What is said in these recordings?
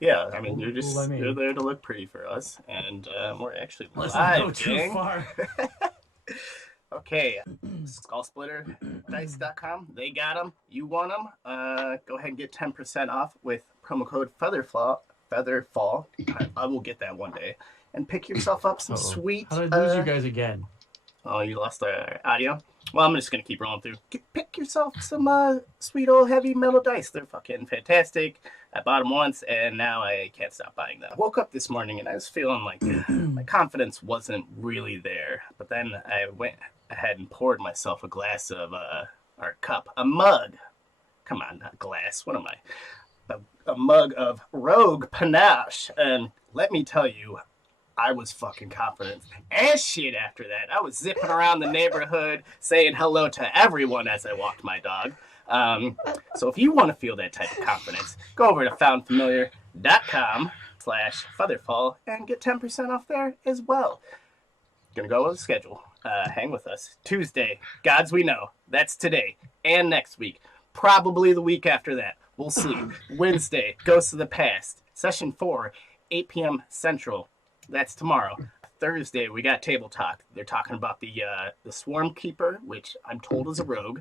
Yeah, I mean, Cool by you're me. there to look pretty for us, and we're actually Let's not go live, too gang. far. Okay, skullsplitterdice.com. They got them. You want them? Go ahead and get 10% off with promo code Featherfall. Featherfall. I will get that one day. And pick yourself up some Uh-oh. sweet. How did I lose you guys again? Oh, you lost our audio. Well, I'm just gonna keep rolling through. Pick yourself some sweet old heavy metal dice. They're fucking fantastic. I bought them once, and now I can't stop buying them. I woke up this morning and I was feeling like my confidence wasn't really there. But then I went ahead and poured myself a glass of or cup, a mug. Come on, not glass. What am I? A mug of Rogue Panache, and let me tell you, I was fucking confident as shit after that. I was zipping around the neighborhood saying hello to everyone as I walked my dog. So if you want to feel that type of confidence, go over to foundfamiliar.com/featherfall and get 10% off there as well. Gonna go with the schedule. Hang with us. Tuesday, Gods We Know. That's today and next week. Probably the week after that. We'll see. Wednesday, Ghosts of the Past. Session 4, 8 p.m. Central. That's tomorrow. Thursday, we got Table Talk. They're talking about the Swarm Keeper, which I'm told is a rogue.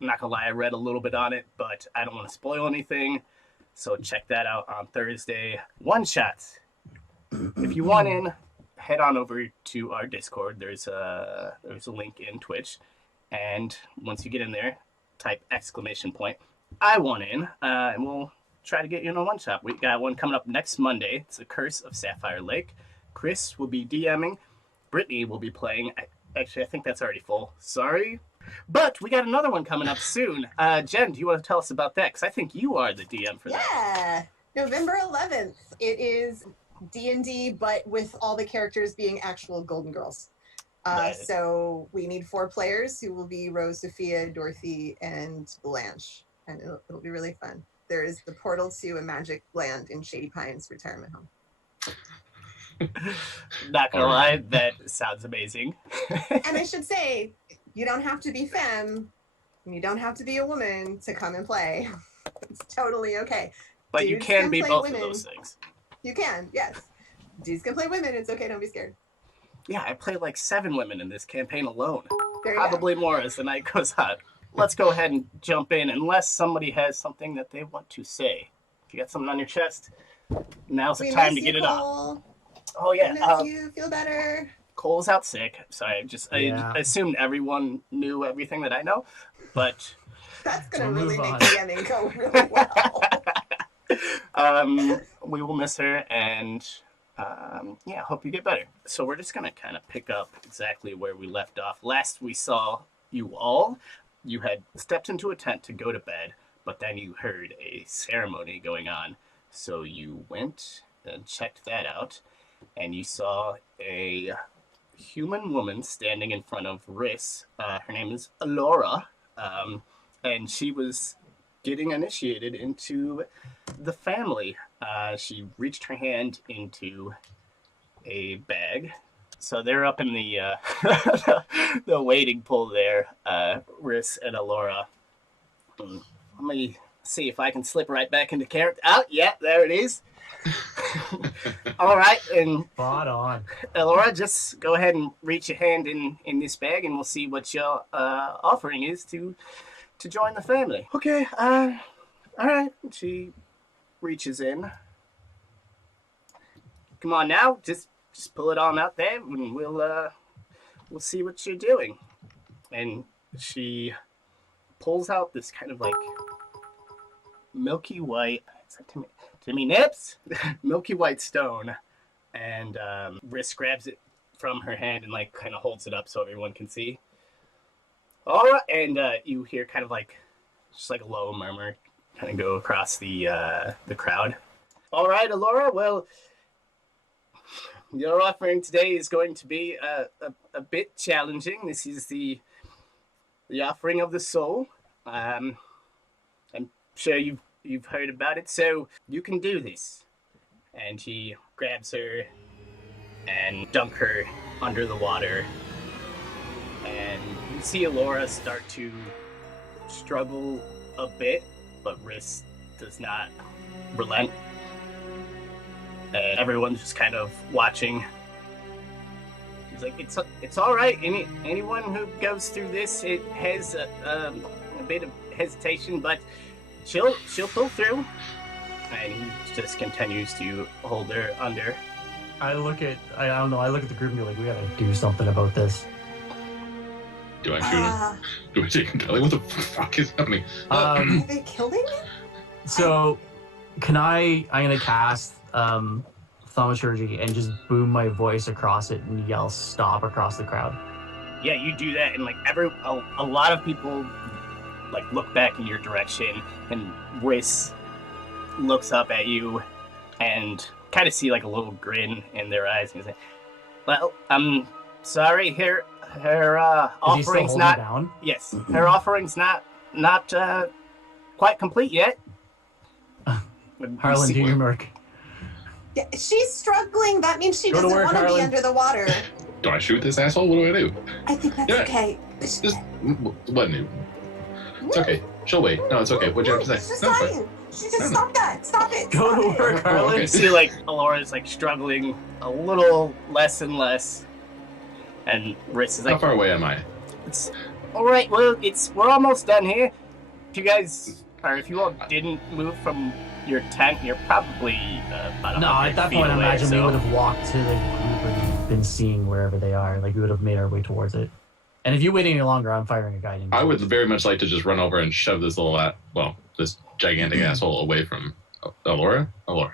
I'm not gonna lie, I read a little bit on it, but I don't want to spoil anything. So check that out on Thursday. One shots. If you want in, head on over to our Discord. There's a link in Twitch, and once you get in there, type exclamation point I want in, and we'll try to get you in a one shot. We got one coming up next Monday. It's the Curse of Sapphire Lake. Chris will be DMing. Brittany will be playing. Actually, I think that's already full. Sorry. But we got another one coming up soon. Jen, do you want to tell us about that? Because I think you are the DM for that. Yeah, November 11th. It is D&D, but with all the characters being actual Golden Girls. So we need 4 players who will be Rose, Sophia, Dorothy, and Blanche. And it'll be really fun. There is the portal to a magic land in Shady Pines retirement home. Not gonna lie, that sounds amazing. And I should say, you don't have to be femme, and you don't have to be a woman to come and play. It's totally okay. But Dudes you can be both women. of those things. You can, yes. Dudes can play women. It's okay. Don't be scared. Yeah, I played like 7 women in this campaign alone. There Probably more as the night goes on. Let's go ahead and jump in, unless somebody has something that they want to say. If you got something on your chest, now's the time to get it off. Oh yeah. You feel better. Cole's out sick. Sorry, I assumed everyone knew everything that I know, but that's gonna really make the ending go really well. We will miss her, and yeah, hope you get better. So we're just gonna kind of pick up exactly where we left off. Last we saw you all, you had stepped into a tent to go to bed, but then you heard a ceremony going on, so you went and checked that out. And you saw a human woman standing in front of Rhis. Her name is Laura, and she was getting initiated into the family. She reached her hand into a bag. So they're up in the the waiting pool there, Rhis and Alora. Let me see if I can slip right back into character. Oh, yeah, there it is. All right, and spot on. Elora, just go ahead and reach your hand in this bag, and we'll see what your offering is to join the family. Okay. All right. She reaches in. Come on now, just pull it on out there, and we'll see what you're doing. And she pulls out this kind of like milky white. Is that Timmy Nips? Milky white stone. And Rhys grabs it from her hand and like kind of holds it up so everyone can see. All right, and you hear kind of like just like a low murmur kind of go across the crowd. All right, Alora. Well, your offering today is going to be a bit challenging. This is the offering of the soul. I'm sure you've heard about it, so you can do this. And he grabs her and dunk her under the water. And you see Alora start to struggle a bit, but Rhys does not relent. and everyone's just kind of watching. He's like, it's all right. Anyone who goes through this, it has a bit of hesitation, but she'll pull through. And he just continues to hold her under. I look at the group and be like, we gotta do something about this. Do I shoot him? Do I take him? Like, what the fuck is happening? Are they killing him? So, I'm gonna cast Thaumaturgy and just boom my voice across it and yell stop across the crowd. Yeah, you do that, and like a lot of people like look back in your direction, and Rhis looks up at you and kind of see like a little grin in their eyes. And he's like, well, I'm sorry, her offering's not down? Yes, her offering's not quite complete yet. Harlan, do your work. Yeah, she's struggling. That means she doesn't want to be under the water. Do I shoot this asshole? What do I do? I think that's okay. Just what new? It's okay. She'll wait. No, it's okay. What'd you have to say? She's dying. She just stop that. Stop it. Go to work, Harlan. Okay. You see, like, Alora's like struggling a little less and less, and Rhys is like, How far away am I? It's all right. Well, we're almost done here. If you all didn't move from your tent, you're probably about 100 at that feet point, I away, imagine we so- would have walked to the group and been seeing wherever they are. Like, we would have made our way towards it. And if you wait any longer, I'm firing a guiding bolt. I would very much like to just run over and shove this this gigantic asshole away from Alora.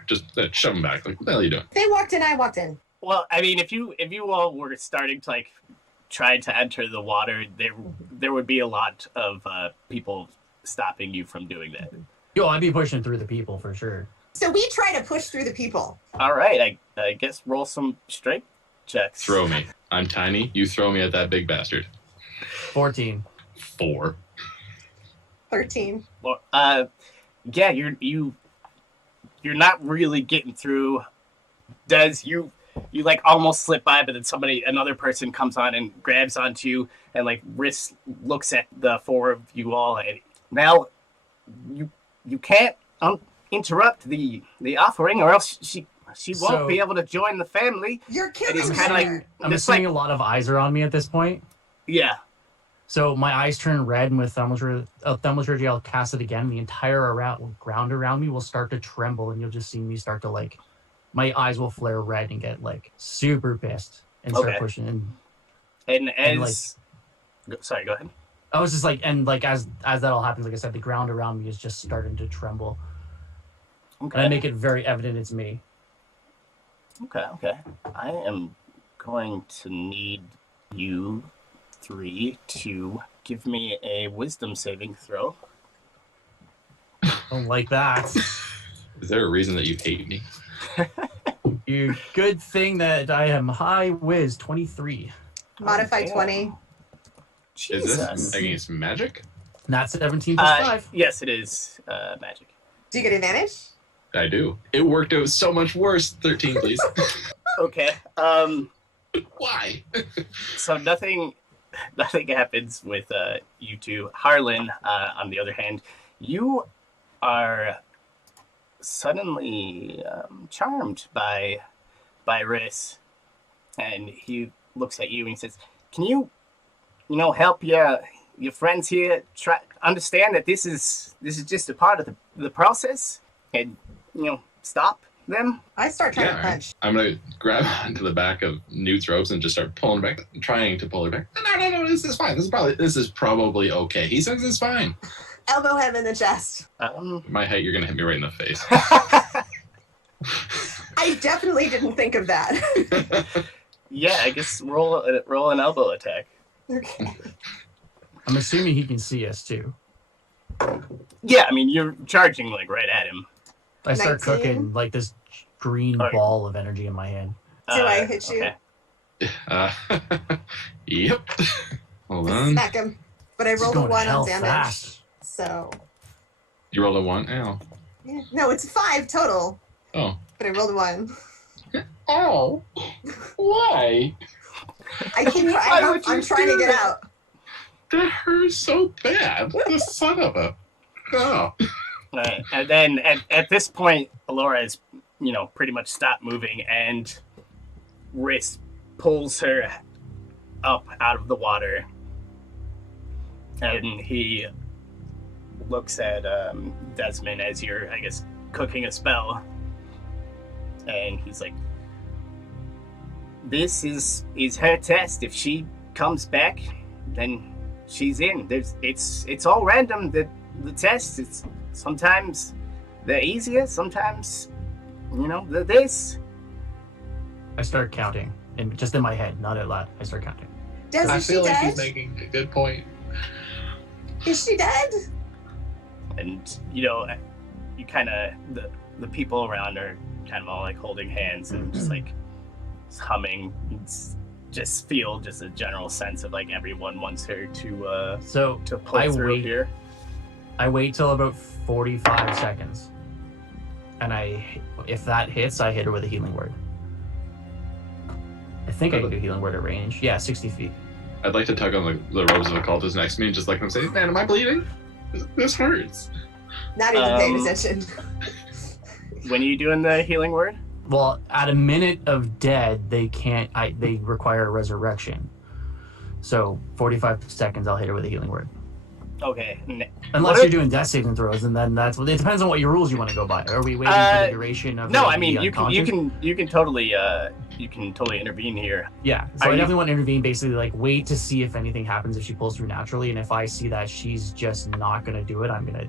Just shove him back. Like, what the hell are you doing? They walked in. I walked in. Well, I mean, if you all were starting to like try to enter the water, there would be a lot of people stopping you from doing that. Yo, I'd be pushing through the people for sure. So we try to push through the people. All right, I guess roll some strength checks. Throw me. I'm tiny. You throw me at that big bastard. 14. 4. 13. Well, yeah, you're not really getting through. You like almost slip by, but then another person comes on and grabs onto you, and like Rhys looks at the four of you all, and now you can't interrupt the offering, or else she won't be able to join the family. You're killing It's her. kind of like I'm assuming a lot of eyes are on me at this point. Yeah. So my eyes turn red, and with Thaumaturgy, I'll cast it again. The entire ground around me will start to tremble, and you'll just see me start to like, my eyes will flare red and get like super pissed and start pushing in. Sorry, go ahead. I was just like, and like as that all happens, like I said, the ground around me is just starting to tremble. Okay. And I make it very evident it's me. Okay. I am going to need you 3 to give me a wisdom saving throw. Don't like that. Is there a reason that you hate me? You good thing that I am high whiz 23. Modify 20. Jesus. Is this against magic? Not 17 plus 5. Yes, it is magic. Do you get advantage? I do. It worked out so much worse. 13, please. Okay. Why? So nothing happens with you two. Harlan, on the other hand, you are suddenly charmed by Rhys, and he looks at you and he says, "Can you help your friends here try understand that this is just a part of the process, and stop them?" I start trying to punch. I'm going to grab onto the back of Newt's ropes and just start pulling her back, trying to pull her back. No, this is fine. This is probably okay. He says it's fine. Elbow him in the chest. My height, you're going to hit me right in the face. I definitely didn't think of that. Yeah, I guess roll an elbow attack. Okay. I'm assuming he can see us too. Yeah, I mean, you're charging like right at him. I start 19. cooking like this green ball of energy in my hand. Do I hit you? Okay. Yep. Hold on. Smack him. But I rolled a 1 on damage. Fast. So. You rolled a 1? Ow. Yeah. No, it's 5 total. Oh. But I rolled a 1. Ow. Why? I'm trying to get out. That hurts so bad. The son of a... Oh. And then at this point, Alora is pretty much stop moving, and Rhys pulls her up out of the water, and he looks at Desmond as you're, I guess, cooking a spell, and he's like, "This is her test. If she comes back, then she's in. It's all random. The test. It's sometimes they're easier. Sometimes, this." I start counting, and just in my head, not out loud. I start counting. Des, I is she feel like dead? he's making a good point. Is she dead? And you kind of the people around are kind of all like holding hands and just like humming. Just feel just a general sense of like everyone wants her to So pull I through wait. here. I wait till about 45 seconds, and if that hits, I hit her with a healing word. I think I can do healing word at range. Yeah, 60 feet. I'd like to tug on the robes of the cultist next to me and just let them say, "Man, am I bleeding? This hurts." Not even paying attention. When are you doing the healing word? Well, at a minute of dead, they can't. They require a resurrection. So 45 seconds, I'll hit her with a healing word. Okay. Unless you're doing death saving throws, and then it depends on what your rules you want to go by. Are we waiting for the duration of? No, her I to mean be you can totally intervene here. Yeah, so I definitely want to intervene. Basically, like wait to see if anything happens if she pulls through naturally, and if I see that she's just not going to do it, I'm going to,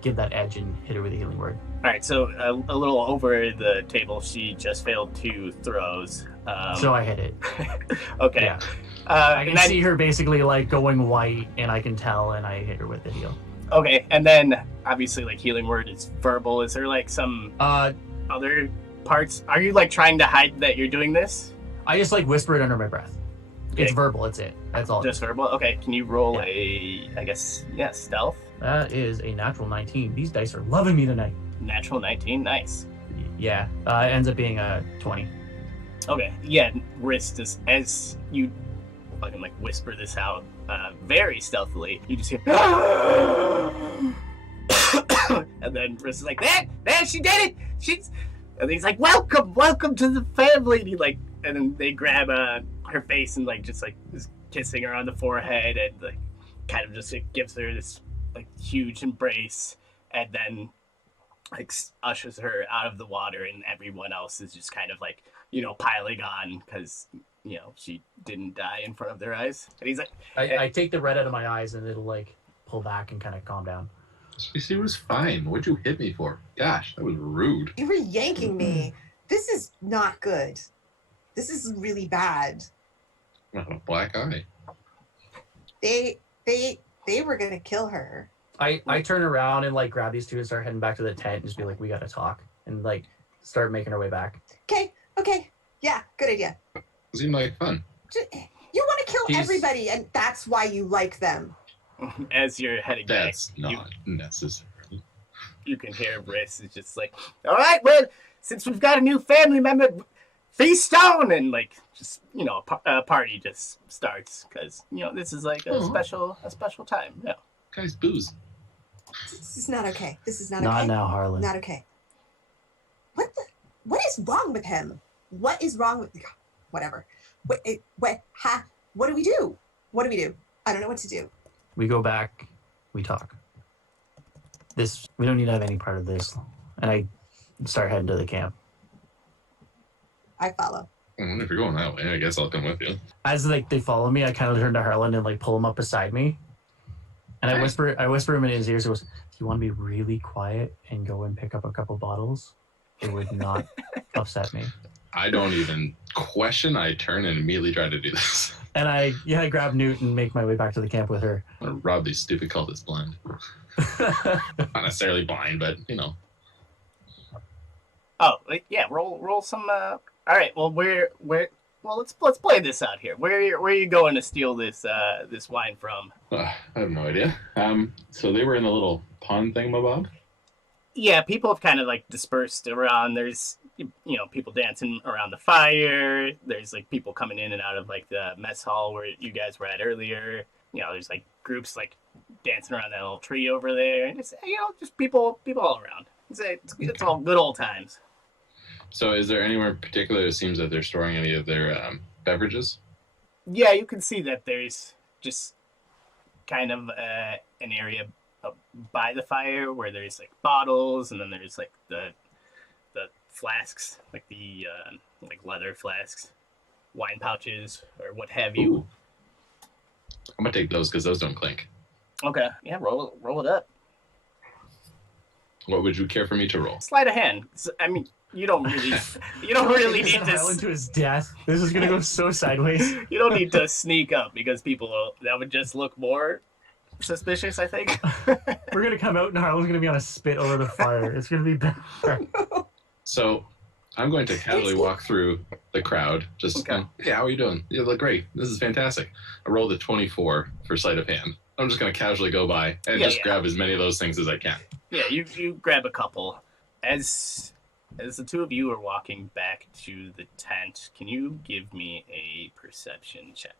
give that edge and hit her with a healing word. All right, so a little over the table, she just failed 2 throws. So I hit it. Okay. Yeah. I can see her basically like going white, and I can tell, and I hit her with the heal. Okay, and then obviously like healing word is verbal. Is there like some other parts? Are you like trying to hide that you're doing this? I just like whisper it under my breath. Okay. It's verbal. It's it. That's all. Just verbal. Okay, can you roll stealth? That is a natural 19. These dice are loving me tonight. Natural 19, nice. Yeah, it ends up being a 20. Okay, yeah, Rhys, just as you fucking like whisper this out very stealthily, you just hear and then Rhys is like, there, she did it! And he's like, welcome to the family! And and then they grab her face and just kissing her on the forehead and kind of just gives her this huge embrace, and then ushers her out of the water, and everyone else is just kind of piling on because she didn't die in front of their eyes. And he's like, I take the red out of my eyes, and it'll pull back and kind of calm down. She was fine. What'd you hit me for? Gosh, that was rude. You were yanking me. This is not good. This is really bad. A black eye. They were gonna kill her. I turn around and grab these two and start heading back to the tent and just be like, we gotta talk, and start making our way back. Okay. Yeah, good idea. Seemed like fun. You want to kill everybody, and that's why you like them. As you're heading back, that's not necessary. You can hear Rhys is just like, all right, well, since we've got a new family member, feast on, and a party just starts because this is a special time. Yeah, guys, booze. This is not okay. Not now, Harlan. Not okay. What is wrong with him? What is wrong with? Whatever. What do we do? What do we do? I don't know what to do. We go back. We talk. We don't need to have any part of this. And I start heading to the camp. I follow. If you're going that way, I guess I'll come with you. As they follow me, I kind of turn to Harlan and pull him up beside me. And I whisper him in his ears. He goes, "Do you want to be really quiet and go and pick up a couple bottles? It would not upset me." I don't even question. I turn and immediately try to do this. And I grab Newt and make my way back to the camp with her. I'm gonna rob these stupid cultists blind. Not necessarily blind, but Oh yeah, roll some. All right, well let's play this out here. Where are you going to steal this wine from? I have no idea. So they were in the little pond thingamabob. Yeah, people have kind of dispersed around. There's people dancing around the fire. There's people coming in and out of the mess hall where you guys were at earlier. There's groups dancing around that little tree over there. And it's just people all around. It's all good old times. So is there anywhere in particular it seems that they're storing any of their beverages? Yeah, you can see that there's just kind of an area by the fire where there's like bottles, and then there's like the flasks, like the like leather flasks, wine pouches, or what have you. Ooh. I'm gonna take those because those don't clink. Okay, yeah, roll it up. What would you care for me to roll? Sleight of hand. I mean, you don't really need Harlan to. to his death. This is gonna go so sideways. You don't need to sneak up because that would just look more suspicious, I think. We're gonna come out and Harlan's gonna be on a spit over the fire. It's gonna be bad. So I'm going to casually walk through the crowd. Just, okay. Hey, how are you doing? You look great. This is fantastic. I rolled a 24 for sleight of hand. I'm just going to casually go by and grab as many of those things as I can. Yeah, you grab a couple. As the two of you are walking back to the tent, can you give me a perception check?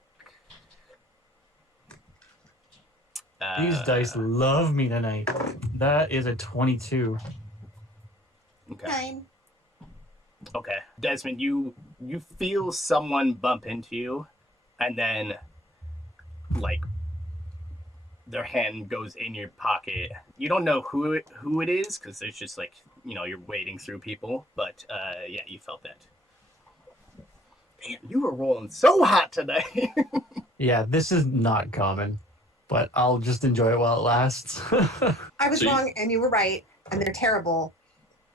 These dice love me tonight. That is a 22. Okay. 9. Okay. Desmond, you feel someone bump into you, and then, like, their hand goes in your pocket. You don't know who it is, because there's just, like, you're wading through people, but, yeah, you felt that. Damn, you were rolling so hot today. Yeah, this is not common, but I'll just enjoy it while it lasts. I was wrong, and you were right, and they're terrible,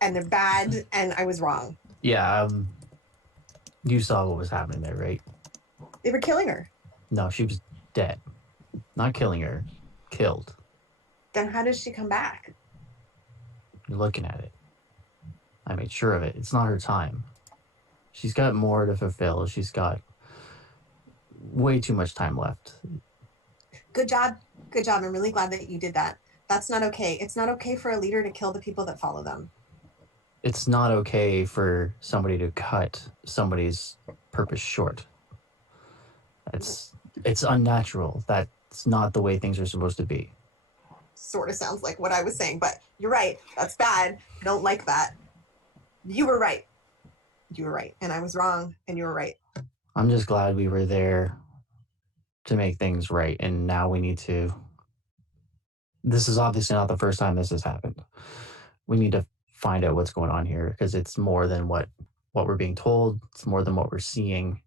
and they're bad, and I was wrong. Yeah, you saw what was happening there, right? They were killing her. No, she was dead. Not killing her. Killed. Then how does she come back? You're looking at it. I made sure of it. It's not her time. She's got more to fulfill. She's got way too much time left. Good job. Good job. I'm really glad that you did that. That's not okay. It's not okay for a leader to kill the people that follow them. It's not okay for somebody to cut somebody's purpose short. It's unnatural. That's not the way things are supposed to be. Sort of sounds like what I was saying, but you're right. That's bad. I don't like that. You were right. You were right. And I was wrong, and you were right. I'm just glad we were there to make things right, and now we need to... This is obviously not the first time this has happened. We need to find out what's going on here, because it's more than what we're being told. It's more than what we're seeing.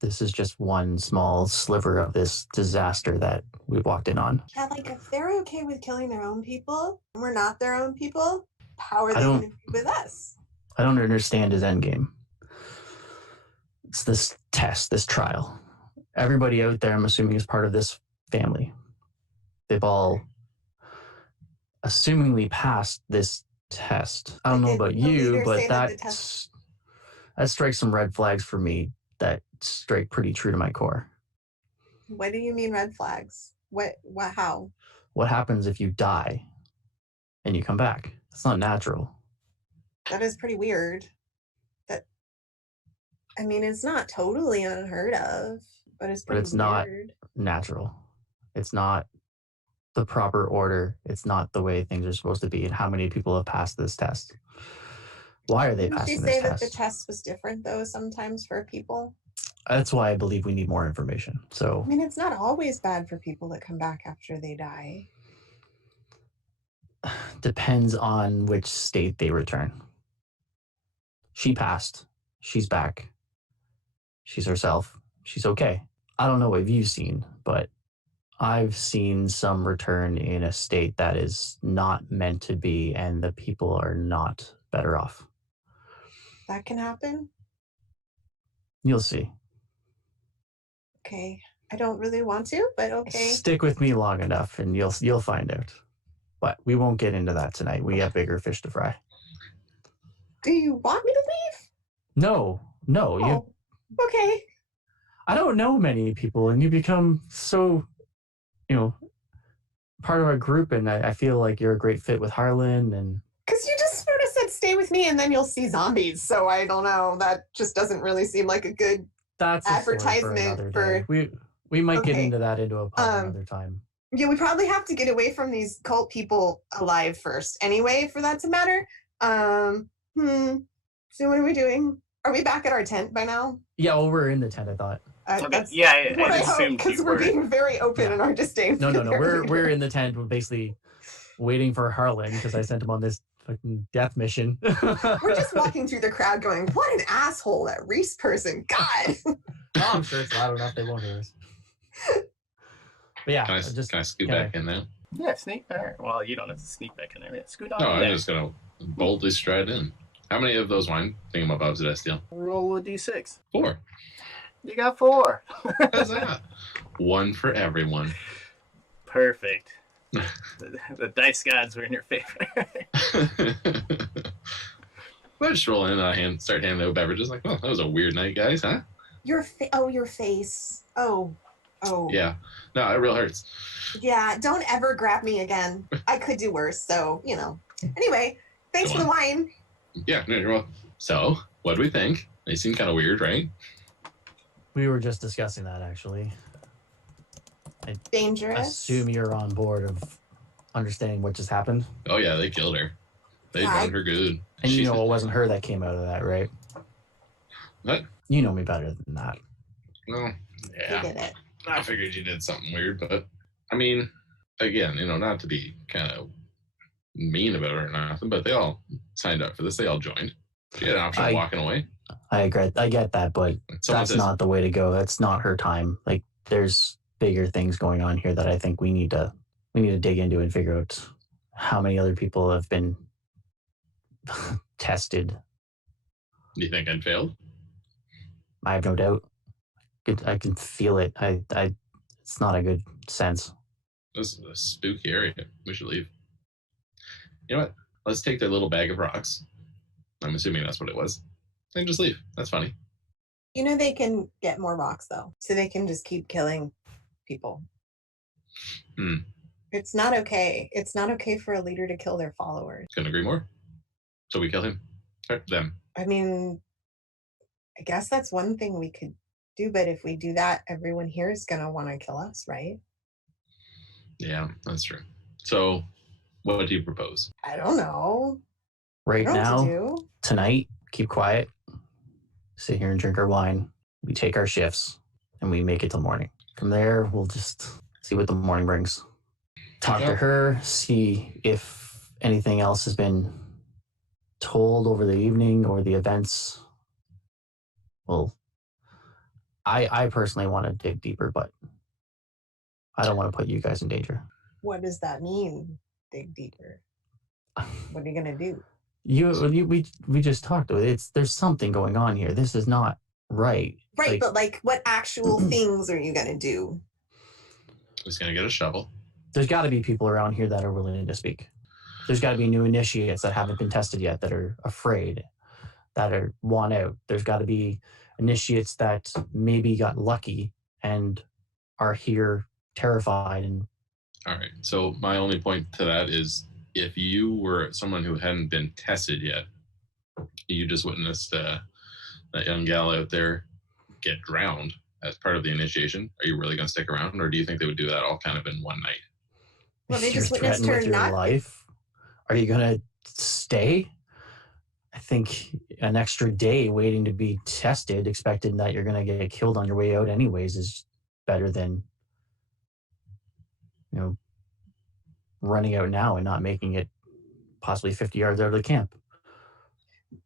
This is just one small sliver of this disaster that we walked in on. Yeah, like if they're okay with killing their own people, and we're not their own people, how are they going to be with us? I don't understand his endgame. It's this test, this trial. Everybody out there, I'm assuming, is part of this family. They've all assumingly passed this test. I don't know about you, but that strikes some red flags for me that strike pretty true to my core. What do you mean red flags? What, how? What happens if you die and you come back? It's not natural. That is pretty weird. It's not totally unheard of, but it's pretty weird. Not natural. It's not the proper order. It's not the way things are supposed to be. And how many people have passed this test? Why are they passing this test? Did you say that the test was different, though, sometimes for people? That's why I believe we need more information. So it's not always bad for people that come back after they die. Depends on which state they return. She passed. She's back. She's herself. She's okay. I don't know what you've seen, but I've seen some return in a state that is not meant to be, and the people are not better off. That can happen? You'll see. Okay. I don't really want to, but okay. Stick with me long enough and you'll find out. But we won't get into that tonight. We have bigger fish to fry. Do you want me to leave? No. Oh, okay. I don't know many people, and you become so, part of our group, and I feel like you're a great fit with Harlan. And because you just sort of said stay with me and then you'll see zombies, so I don't know. That just doesn't really seem like a good advertisement for we might get into that into a pod another time. Yeah, we probably have to get away from these cult people alive first anyway for that to matter. So what are we doing? Are we back at our tent by now? Yeah, well, we're in the tent, I thought. Okay. That's Yeah, what I I hope, assumed because you we're were. being very open in our disdain. No, for their we're leader. in the tent. We're basically waiting for Harlan because I sent him on this fucking death mission. We're just walking through the crowd going, what an asshole, that Rhis person. God. Oh, I'm sure it's loud enough they won't hear us. But yeah, Can I scoot back in now? Yeah, sneak back. Well, you don't have to sneak back in there. Yeah, scoot on No, in I'm there. just gonna boldly stride in. How many of those wine thingamabobs did I steal? Roll a d6. 4. You got 4. How's that? 1 for everyone. Perfect. The dice gods were in your favor. I just roll in and start handing out beverages. Like, oh, that was a weird night, guys, huh? Your face. Oh. Yeah. No, it really hurts. Yeah, don't ever grab me again. I could do worse, so, Anyway, thanks for the wine. Yeah, no, you're welcome. So, what do we think? They seem kind of weird, right? we were just discussing that actually. Dangerous. Assume you're on board of understanding what just happened. Oh, yeah, they killed her. They drowned her good. And you know it wasn't her that came out of that, right? What? You know me better than that. Well, yeah. You did it. I figured you did something weird, but I mean, again, not to be kind of mean about it or nothing, but they all signed up for this. They all joined. She had an option of walking away. I agree. I get that, but that's not the way to go. That's not her time. Like, there's bigger things going on here that I think we need to dig into and figure out how many other people have been tested. Do you think I failed? I have no doubt. I can feel it. It's not a good sense. This is a spooky area. We should leave. You know what? Let's take their little bag of rocks. I'm assuming that's what it was. And just leave. That's funny. They can get more rocks, though, so they can just keep killing people. It's not okay. It's not okay for a leader to kill their followers. Couldn't agree more. So we kill him. Or them. I mean, I guess that's one thing we could do, but if we do that, everyone here is going to want to kill us, right? Yeah, that's true. So, what do you propose? I don't know. Right I don't know what to now, do. tonight, keep quiet, sit here and drink our wine. We take our shifts and we make it till morning. From there, we'll just see what the morning brings. Talk to her, see if anything else has been told over the evening or the events. Well, I personally want to dig deeper, but I don't want to put you guys in danger. What does that mean? Dig deeper. What are you going to do? We just talked. There's something going on here. This is not right. Right, but what actual things are you going to do? Just gonna get a shovel. There's got to be people around here that are willing to speak. There's got to be new initiates that haven't been tested yet, that are afraid, that are want out. There's got to be initiates that maybe got lucky and are here terrified. And all right. So my only point to that is, if you were someone who hadn't been tested yet, you just witnessed that young gal out there get drowned as part of the initiation, are you really going to stick around, or do you think they would do that all kind of in one night? Well, they if just you're witnessed threatened her with your not. life, are you going to stay? I think an extra day waiting to be tested, expecting that you're going to get killed on your way out anyways, is better than, running out now and not making it possibly 50 yards out of the camp.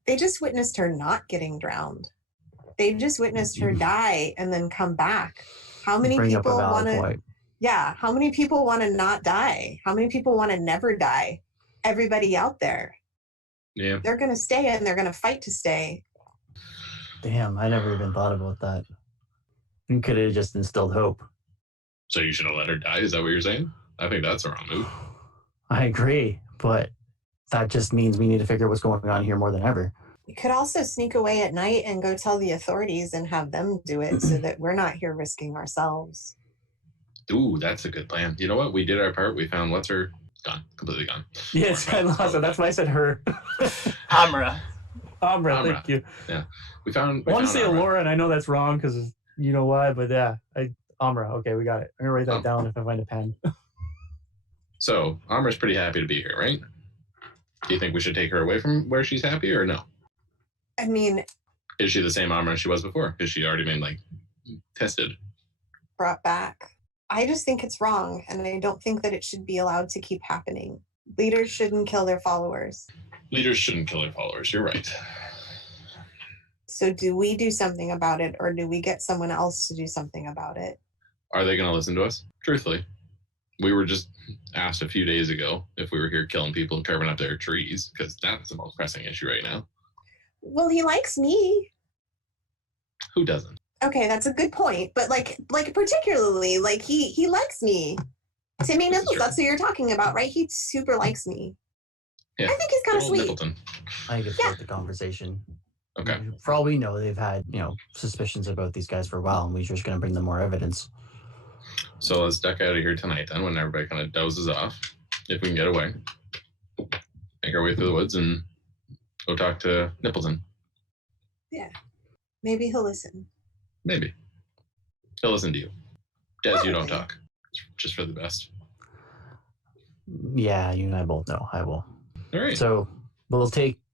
They just witnessed her not getting drowned. They just witnessed her die and then come back. How many people want to? Yeah, how many people want to not die? How many people want to never die? Everybody out there. Yeah. They're going to stay and they're going to fight to stay. Damn, I never even thought about that. You could have just instilled hope. So you should have let her die? Is that what you're saying? I think that's a wrong move. I agree, but that just means we need to figure out what's going on here more than ever. You could also sneak away at night and go tell the authorities and have them do it so that we're not here risking ourselves. Ooh, that's a good plan. You know what? We did our part. We found what's her gone, completely gone. Yes, I lost it. That's why I said her. Amra, thank you. Yeah, we found. I want to say Amra. Laura, and I know that's wrong because you know why, but yeah, Amra. Okay, we got it. I'm gonna write that down if I find a pen. So Amra's pretty happy to be here, right? Do you think we should take her away from where she's happy or no? I mean, Is she the same armor as she was before? Is she already been like tested? brought back. I just think it's wrong, and I don't think that it should be allowed to keep happening. Leaders shouldn't kill their followers. Leaders shouldn't kill their followers. You're right. So do we do something about it, or do we get someone else to do something about it? Are they going to listen to us? Truthfully, we were just asked a few days ago if we were here killing people and carving up their trees, because that's the most pressing issue right now. Well, he likes me. Who doesn't? Okay, that's a good point. But like particularly, like he likes me. Timmy This is Nichols, true. that's who you're talking about, right? He super likes me. Yeah. I think he's kind of Old sweet. Nippleton. I think it's Yeah. worth the conversation. Okay. For all we know, they've had, suspicions about these guys for a while, and we're just going to bring them more evidence. So let's duck out of here tonight then when everybody kind of dozes off. If we can get away. Make our way through the woods and go talk to Nippleton. Maybe he'll listen. Maybe. He'll listen to you. Des, you don't Probably. talk. It's just for the best. Yeah, you and I both know. I will. All right. So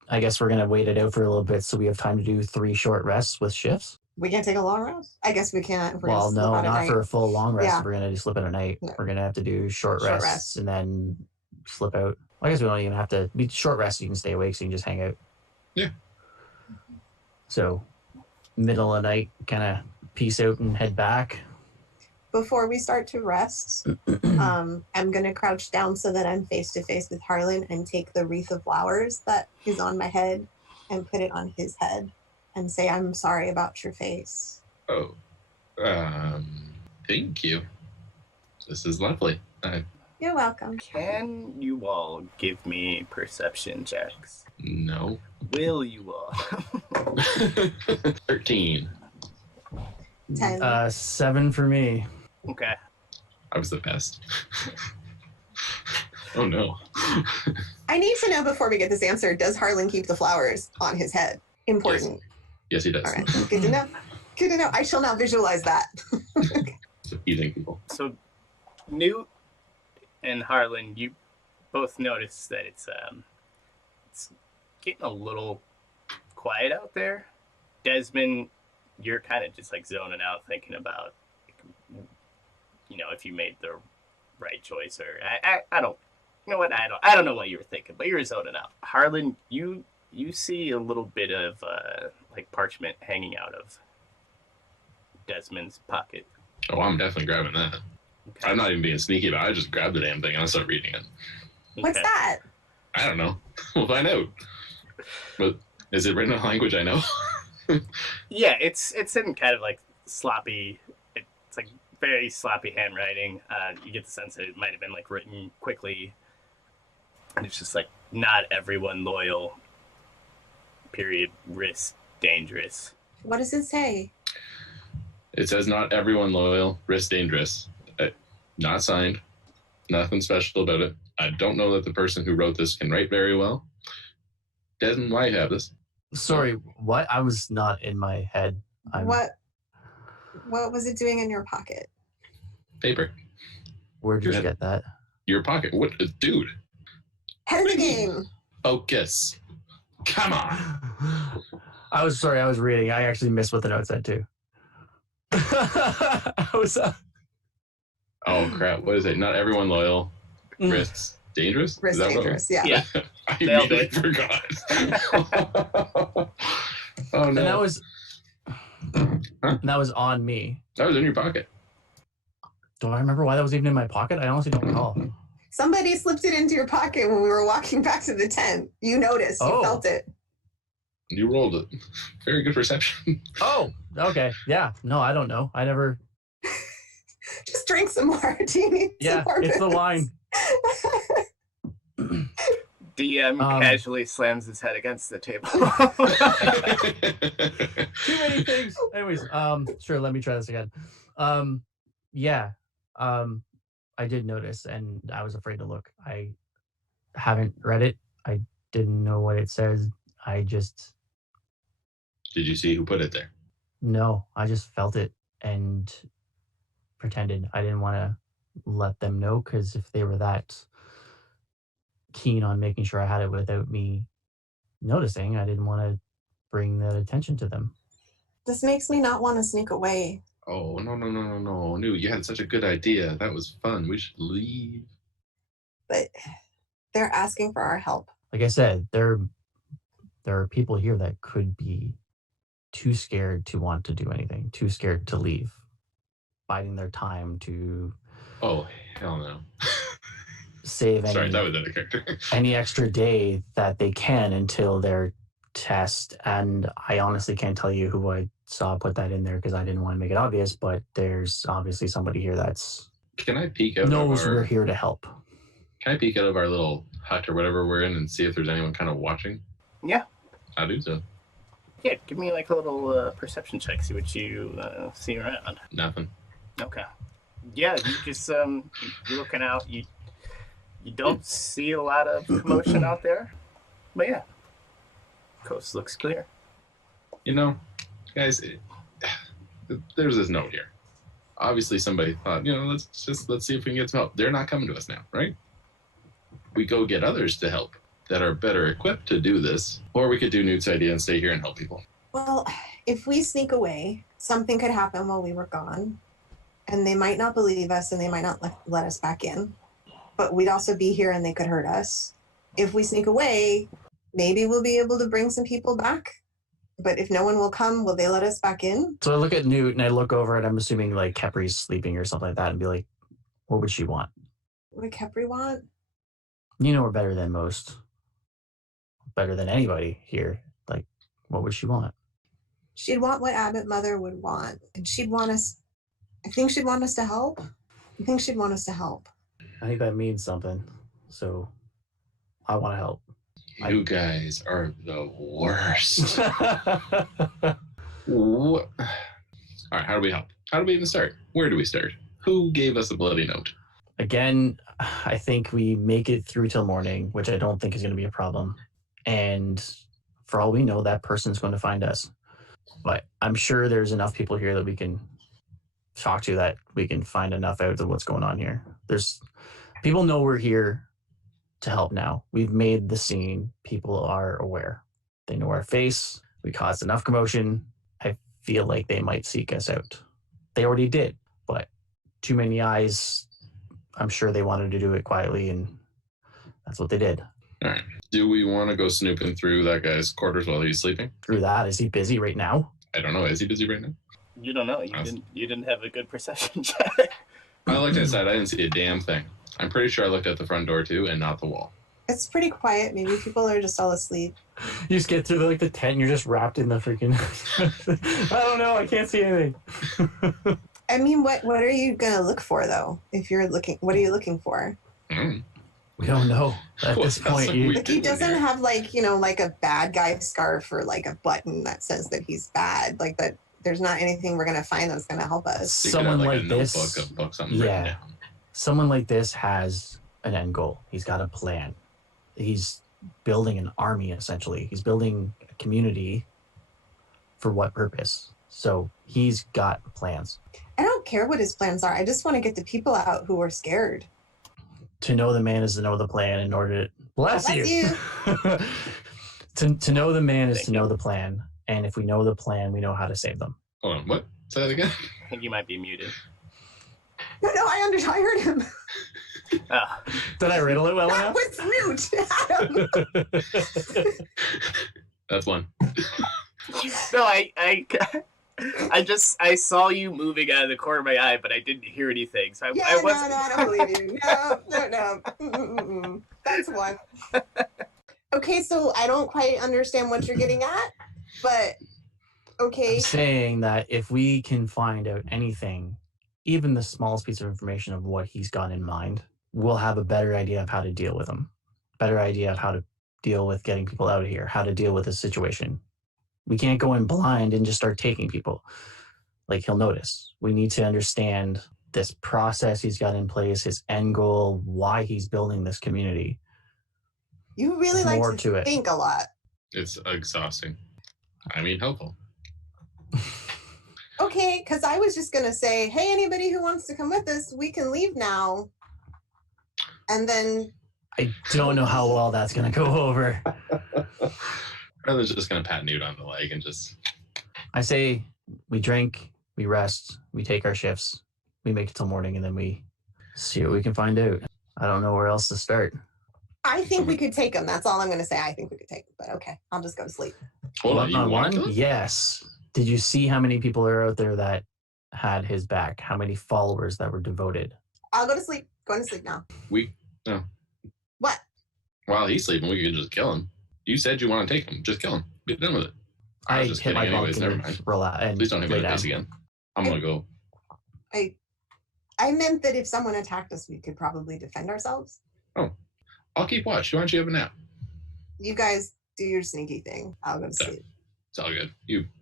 I guess we're going to wait it out for a little bit so we have time to do 3 short rests with shifts. We can't take a long rest? I guess we can't. If we're Well, gonna slip no, out at not night. for a full long rest. Yeah. If we're going to slip out at night. No. We're going to have to do short Short rests rest. and then slip out. I guess we don't even have to be short rest. You can stay awake so you can just hang out. Yeah. So middle of the night, kind of peace out and head back. Before we start to rest, I'm going to crouch down so that I'm face to face with Harlan and take the wreath of flowers that is on my head and put it on his head and say, I'm sorry about your face. Oh. Thank you. This is lovely. You're welcome. Can you all give me perception checks? No. Will you all? 13. 10. 7 for me. Okay. I was the best. Oh no. I need to know before we get this answer, does Harlan keep the flowers on his head? Important. Yes, he does. All right. Good to know. Good to know. I shall now visualize that. Eating people. So, Newt and Harlan, you both notice that it's getting a little quiet out there. Desmond, you're kind of just like zoning out, thinking about, if you made the right choice, or I don't, you know what, I don't know what you were thinking, but you're zoning out. Harlan, you see a little bit of like parchment hanging out of Desmond's pocket. Oh, I'm definitely grabbing that. Okay. I'm not even being sneaky about it. I just grabbed the damn thing and I start reading it. What's Okay. that? I don't know. We'll find out. But is it written in a language I know? Yeah, it's in kind of like sloppy. It's like very sloppy handwriting. You get the sense that it might have been like written quickly, and it's just like not everyone loyal. Period. Risk dangerous. What does it say? It says not everyone loyal, risk dangerous. Not signed. Nothing special about it. I don't know that the person who wrote this can write very well. Desmond, why you have this? Sorry, what? I was not in my head. What was it doing in your pocket? Paper. Where'd you Go ahead. get that? Your pocket. What? Dude. Head of the game. Focus. Come on. I was sorry, I was reading. I actually missed what the note said too. I was Oh, crap. What is it? Not everyone loyal, risk dangerous? Is Risk that what- dangerous. Yeah. Yeah. I Nailed immediately it. forgot. Oh, and no. that was Huh? that was on me. That was in your pocket. Do I remember why that was even in my pocket? I honestly don't recall. Somebody slipped it into your pocket when we were walking back to the tent. You noticed. You Oh. felt it. You rolled it. Very good perception. Oh, okay. Yeah. No, I don't know. I never. Just drink some more. Do you need Yeah, some more it's the booze? wine. DM casually slams his head against the table. Too many things. Anyways, sure. Let me try this again. Yeah. I did notice, and I was afraid to look. I haven't read it. I didn't know what it says. I just Did you see who put it there? no. I just felt it and pretended. I didn't want to let them know because if they were that keen on making sure I had it without me noticing. I didn't want to bring that attention to them. This makes me not want to sneak away. Oh, no. You had such a good idea. That was fun. We should leave. But they're asking for our help. Like I said, there are people here that could be too scared to want to do anything, too scared to leave, biding their time to Oh, hell no. save Sorry, that was another character. any extra day that they can until their test. And I honestly can't tell you who I saw put that in there because I didn't want to make it obvious, but there's obviously somebody here that's Can I peek out knows of our, we're here to help. Can I peek out of our little hut or whatever we're in and see if there's anyone kind of watching? Yeah. I'll do so. Yeah, give me like a little perception check, see what you see around. Nothing. Okay. Yeah, you just you're looking out. You don't see a lot of commotion out there, but yeah, coast looks clear. You know, guys, there's this note here. Obviously, somebody thought, let's see if we can get some help. They're not coming to us now, right? We go get others to help that are better equipped to do this, or we could do Newt's idea and stay here and help people. Well, if we sneak away, something could happen while we were gone, and they might not believe us and they might not let us back in. But we'd also be here and they could hurt us. If we sneak away, maybe we'll be able to bring some people back. But if no one will come, will they let us back in? So I look at Newt and I look over and I'm assuming like Kepri's sleeping or something like that and be like, what would she want? What would Kepri want? You know, we're better than most. Better than anybody here. Like, what would she want? She'd want what Abbott Mother would want. And she'd want us, I think she'd want us to help. I think she'd want us to help. I think that means something. So I want to help. You guys are the worst. What? All right, how do we help? How do we even start? Where do we start? Who gave us a bloody note? Again, I think we make it through till morning, which I don't think is going to be a problem. And for all we know, that person's going to find us. But I'm sure there's enough people here that we can talk to that we can find enough out of what's going on here. There's people know we're here to help now. We've made the scene. People are aware. They know our face. We caused enough commotion. I feel like they might seek us out. They already did, but too many eyes. I'm sure they wanted to do it quietly, and that's what they did. All right. Do we want to go snooping through that guy's quarters while he's sleeping? Through that, is he busy right now? I don't know. Is he busy right now? You don't know. You didn't have a good perception check. I looked inside. I didn't see a damn thing. I'm pretty sure I looked at the front door too, and not the wall. It's pretty quiet. Maybe people are just all asleep. You just get through the tent and you're just wrapped in the freaking... I don't know. I can't see anything. I mean, what are you going to look for, though? If you're looking, what are you looking for? We don't know at this point. Like, he doesn't have, like a bad guy scarf or, like, a button that says that he's bad. Like, that. There's not anything we're going to find that's going to help us. Someone like this... Of books written down. Someone like this has an end goal. He's got a plan. He's building an army, essentially. He's building a community. For what purpose? So he's got plans. I don't care what his plans are. I just want to get the people out who are scared. To know the man is to know the plan in order to... Bless you. To know the man is to know the plan. And if we know the plan, we know how to save them. Hold on, what? Say that again? I think you might be muted. No, I heard him. Did I riddle it well that enough? Was mute, Adam. That's one. No, I saw you moving out of the corner of my eye, but I didn't hear anything. So No, I don't believe you. No. Mm-mm. That's one. Okay, so I don't quite understand what you're getting at, but okay. I'm saying that if we can find out anything, even the smallest piece of information of what he's got in mind, we'll have a better idea of how to deal with him. Better idea of how to deal with getting people out of here, how to deal with the situation. We can't go in blind and just start taking people. Like, he'll notice. We need to understand this process he's got in place, his end goal, why he's building this community. You really like to think a lot. It's exhausting. I mean, helpful. Okay, because I was just going to say, hey, anybody who wants to come with us, we can leave now. And then I don't know how well that's gonna go over. Rather's just gonna pat Newt on the leg and just. I say we drink, we rest, we take our shifts, we make it till morning, and then we see what we can find out. I don't know where else to start. I think we could take him. That's all I'm going to say. I think we could take him. But okay, I'll just go to sleep. Hold on, you want one? to kill him? Yes. Did you see how many people are out there that had his back? How many followers that were devoted? I'll go to sleep. Going to sleep now. No. What? While he's sleeping, we could just kill him. You said you want to take him. Just kill him. Get done with it. I I was just hit my kidding bunk anyways, never and mind. roll out and Please don't hit me lay in the down. face again. I'm gonna go. I meant that if someone attacked us, we could probably defend ourselves. I'll keep watch. Why don't you have a nap? You guys do your sneaky thing. I'll go to sleep. It's all good.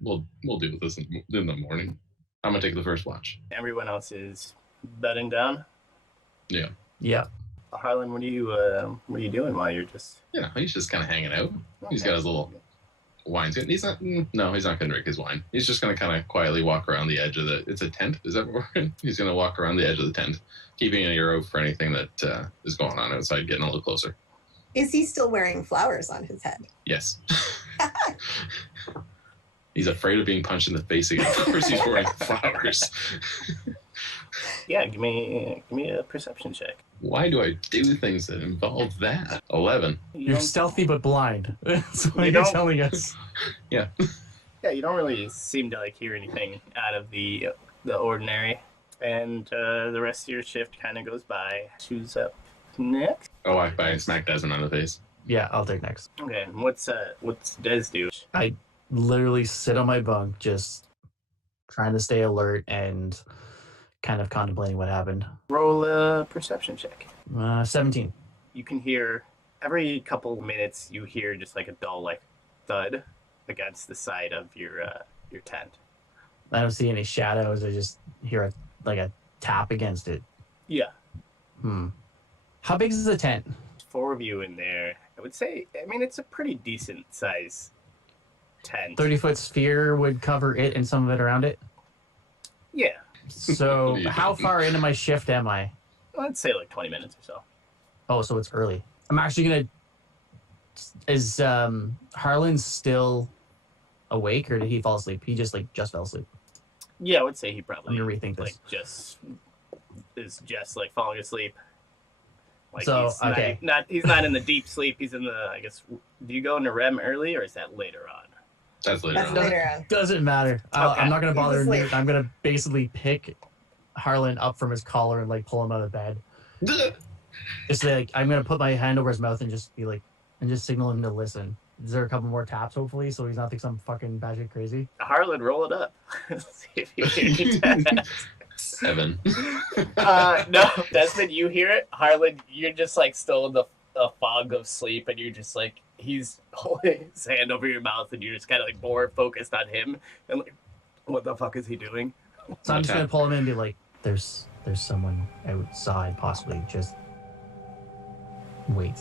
We'll deal with this in the morning. I'm gonna take the first watch. Everyone else is bedding down. Yeah. Harlan, what are you doing while you're just? Yeah, he's just kind of hanging out. He's got his little wine. He's not. No, he's not gonna drink his wine. He's just gonna kind of quietly walk around the edge of the. It's a tent. Is that what we're in? He's gonna walk around the edge of the tent, keeping an ear out for anything that is going on outside, getting a little closer. Is he still wearing flowers on his head? Yes. He's afraid of being punched in the face again. Of course, he's wearing flowers. Yeah, give me a perception check. Why do I do things that involve that? 11. You're stealthy but blind. That's what You you're don't- telling us. Yeah, you don't really seem to hear anything out of the ordinary, and the rest of your shift kind of goes by. Who's up next? Oh, I smacked Desmond on the face. Yeah, I'll take next. Okay, what's Des do? I literally sit on my bunk, just trying to stay alert and kind of contemplating what happened. Roll a perception check. 17. You can hear every couple minutes. You hear just like a dull thud against the side of your tent. I don't see any shadows. I just hear a tap against it. Yeah, How big is the tent? 4 of you in there. I would say. I mean, it's a pretty decent size tent. 30-foot sphere would cover it and some of it around it. Yeah, So You how don't. far into my shift am I? I'd say 20 minutes or so. Oh, so it's early. I'm actually gonna. Is Harlan still awake, or did he fall asleep? He just fell asleep. Yeah, I would say he I'm probably gonna rethink this. is falling asleep. So, he's okay. he's not in the deep sleep. He's in the, I guess. Do you go into REM early or is that later on? That's later That's on. later on. Doesn't matter. Okay. I'm not gonna bother He's asleep. Newt. I'm gonna basically pick Harlan up from his collar and pull him out of bed. Just I'm gonna put my hand over his mouth and just signal him to listen. Is there a couple more taps, hopefully, so he's not think I'm fucking batshit crazy? Harlan, roll it up. See if you hear any taps. 7. No, Desmond, you hear it. Harlan, you're just still in the fog of sleep, and you're just he's holding his hand over your mouth, and you're just kind of more focused on him, and what the fuck is he doing? So I'm just gonna pull him in and be like, "There's someone outside, possibly. Just wait."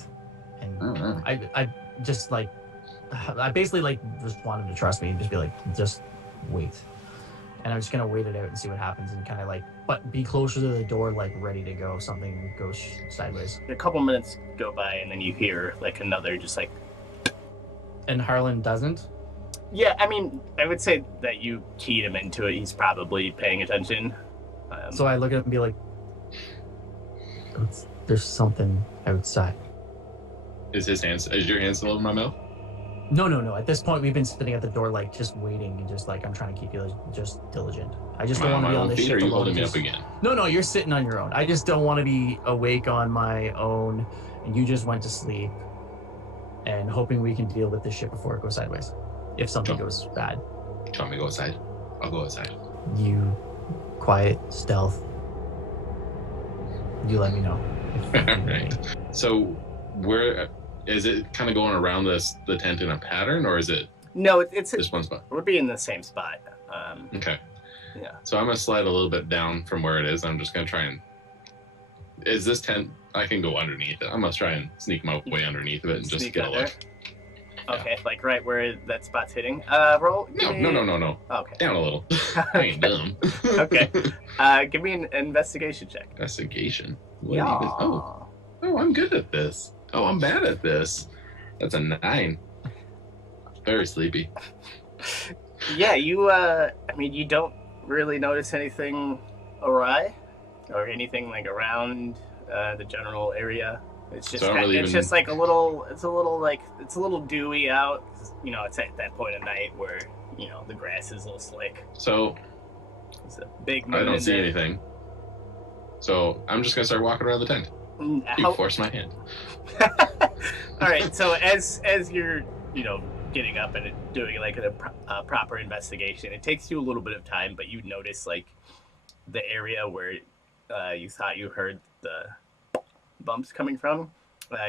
And Oh, I just I basically just want him to trust me and just be like, "Just wait." And I'm just gonna wait it out and see what happens, and kind of but be closer to the door, ready to go. If something goes sideways. A couple minutes go by, and then you hear another just And Harlan doesn't. Yeah, I mean, I would say that you keyed him into it. He's probably paying attention. So I look at him and be like, "There's something outside." Is your hand still over my mouth? No. At this point, we've been sitting at the door, just waiting, and just I'm trying to keep you just diligent. I just Am I don't want to on be my on own this feet, or ship are you alone. holding me Just- up again? No, you're sitting on your own. I just don't want to be awake on my own, and you just went to sleep, and hoping we can deal with this ship before it goes sideways. If something Sure. goes bad, Do you want me to go outside? I'll go outside. you quiet stealth. You let me know. Right. So, where is it? Kind of going around the tent in a pattern, or is it No, it's just one spot? we'll be in the same spot. Okay. Yeah. So I'm gonna slide a little bit down from where it is. I'm just gonna try and. Is this tent? I can go underneath it. I'm gonna try and sneak my way underneath of it and just Sneak get a under? look. Okay, right where that spot's hitting. Roll. No. Okay. Down a little. I ain't dumb. Okay. Give me an investigation check. Investigation. What Yeah. even- Oh, I'm good at this. Oh, I'm bad at this. That's a 9. Very sleepy. Yeah, you you don't really notice anything awry or anything like around the general area. It's just So I don't really it's even- just like it's a little dewy out. You know, it's at that point of night where, you know, the grass is a little slick. So It's a big I moon don't in see there. anything. So I'm just gonna start walking around the tent. You How, force my hand. all right, so as you're, you know, getting up and doing like a proper investigation, it takes you a little bit of time, but you notice like the area where you thought you heard the bumps coming from.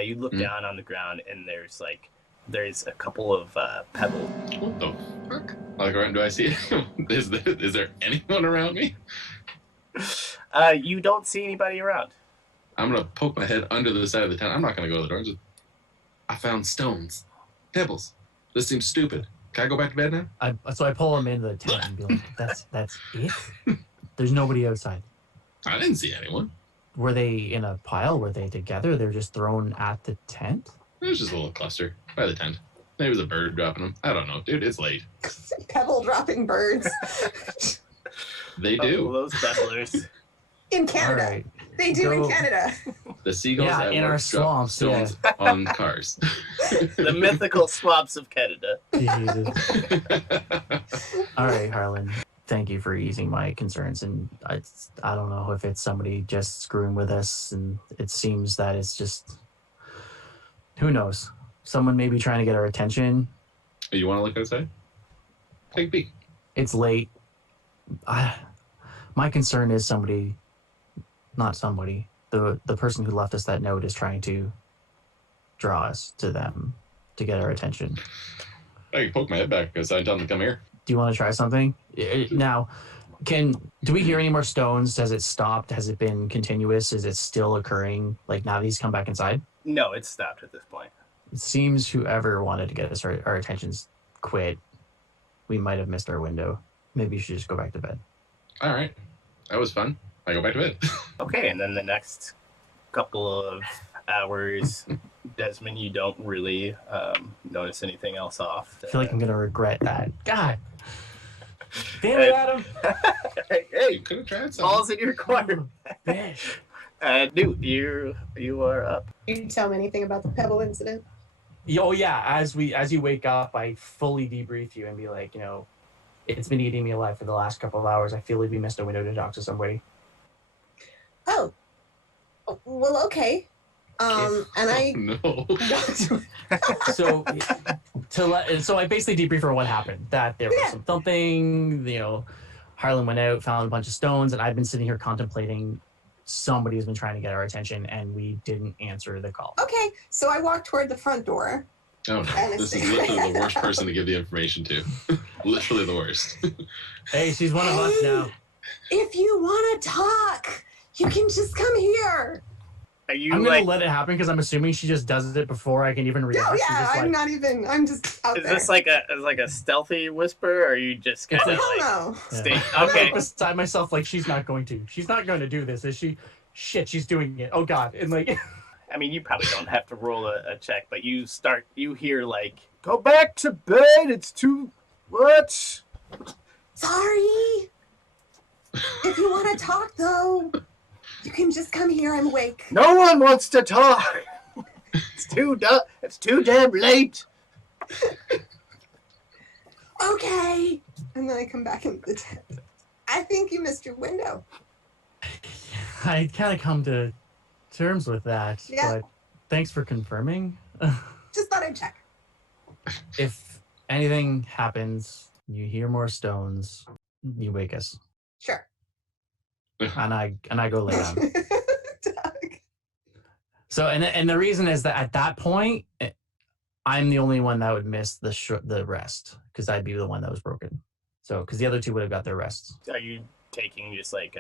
You look down on the ground and there's a couple of pebbles. What the fuck? Like, do I see? Is there anyone around me? You don't see anybody around. I'm gonna poke my head under the side of the tent. I'm not gonna go to the door. I found stones, pebbles. This seems stupid. Can I go back to bed now? So I pull him into the tent and be like, that's it? There's nobody outside. I didn't see anyone. Were they in a pile? Were they together? They're just thrown at the tent? It was just a little cluster by the tent. Maybe it was a bird dropping them. I don't know, dude. It's late. Pebble dropping birds They do. Oh, those pebblers. in All Canada. right. They do in Go. Canada. The seagulls Yeah, at in work our drop swamps, stones on cars. The mythical swamps of Canada. Jesus. All right, Harlan. Thank you for easing my concerns. And I don't know if it's somebody just screwing with us, and it seems that it's just, who knows? Someone may be trying to get our attention. You want to look outside? Take a peek. It's late. My concern is somebody, not somebody, the person who left us that note is trying to draw us to them to get our attention. I can poke my head back because I tell them to come here. Do you want to try something? Now, do we hear any more stones? Has it stopped? Has it been continuous? Is it still occurring? Like, now that he's come back inside? No, it's stopped at this point. It seems whoever wanted to get us our attentions quit. We might have missed our window. Maybe you should just go back to bed. All right. That was fun. I go back to bed. Okay, and then the next couple of hours, Desmond, you don't really notice anything else off. I feel like I'm going to regret that. God. Damn it, Adam. Hey, You could have tried something. balls in your court. Bitch. Newt, you are up. You tell me anything about the Pebble incident? Oh yeah, as you wake up, I fully debrief you and be like, you know, it's been eating me alive for the last couple of hours. I feel like we missed a window to talk to somebody. Oh. Well, okay. And I No. So I basically debrief her what happened. That there was some thumping, you know, Harlan went out, found a bunch of stones, and I've been sitting here contemplating somebody has been trying to get our attention and we didn't answer the call. Okay, so I walk toward the front door. Oh, no. This is literally the worst person to give the information to. Literally the worst. Hey, she's one of us now. If you want to talk, you can just come here. Are you I'm gonna like? let it happen because I'm assuming she just does it before I can even react. No, She's yeah, just I'm like, not even. I'm just out Is there. this like a stealthy whisper, or are you just kind Oh, of hell like? no. Yeah. Stay, I'm okay. like beside myself, like she's not going to do this, is she? Shit, she's doing it. Oh god. And like I mean, you probably don't have to roll a check, but you hear like, go back to bed. It's too what? Sorry. If you want to talk, though, you can just come here. I'm awake. No one wants to talk. It's too damn late. Okay. And then I come back into the tent. I think you missed your window. I kind of come to terms with that, Yeah. but thanks for confirming. Just thought I'd check. If anything happens, you hear more stones, you wake us, Sure. and I go lay down. Doug. So and the reason is that at that point, I'm the only one that would miss the rest because I'd be the one that was broken. So because the other two would have got their rests. Are you taking just like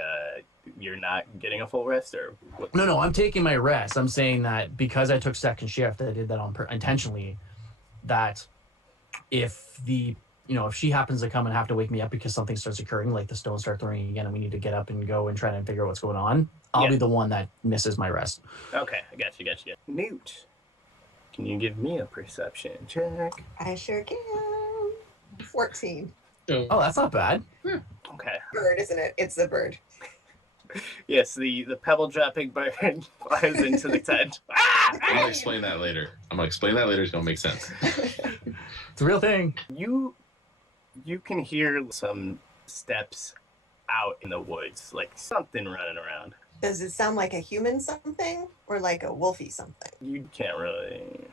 you're not getting a full rest, or what? No, I'm taking my rest. I'm saying that because I took second shift, I did that intentionally. That if if she happens to come and have to wake me up because something starts occurring, like the stones start throwing again, and we need to get up and go and try to figure out what's going on, I'll Yeah. be the one that misses my rest. Okay, I got you. Newt, Can you give me a perception check? I sure can. 14. Oh, that's not bad. Okay. Bird, isn't it? It's the bird. Yes, the pebble dropping bird flies into the tent. I'm gonna explain that later. It's gonna make sense. It's a real thing. You can hear some steps out in the woods, like something running around. Does it sound like a human something or like a wolfy something? You can't really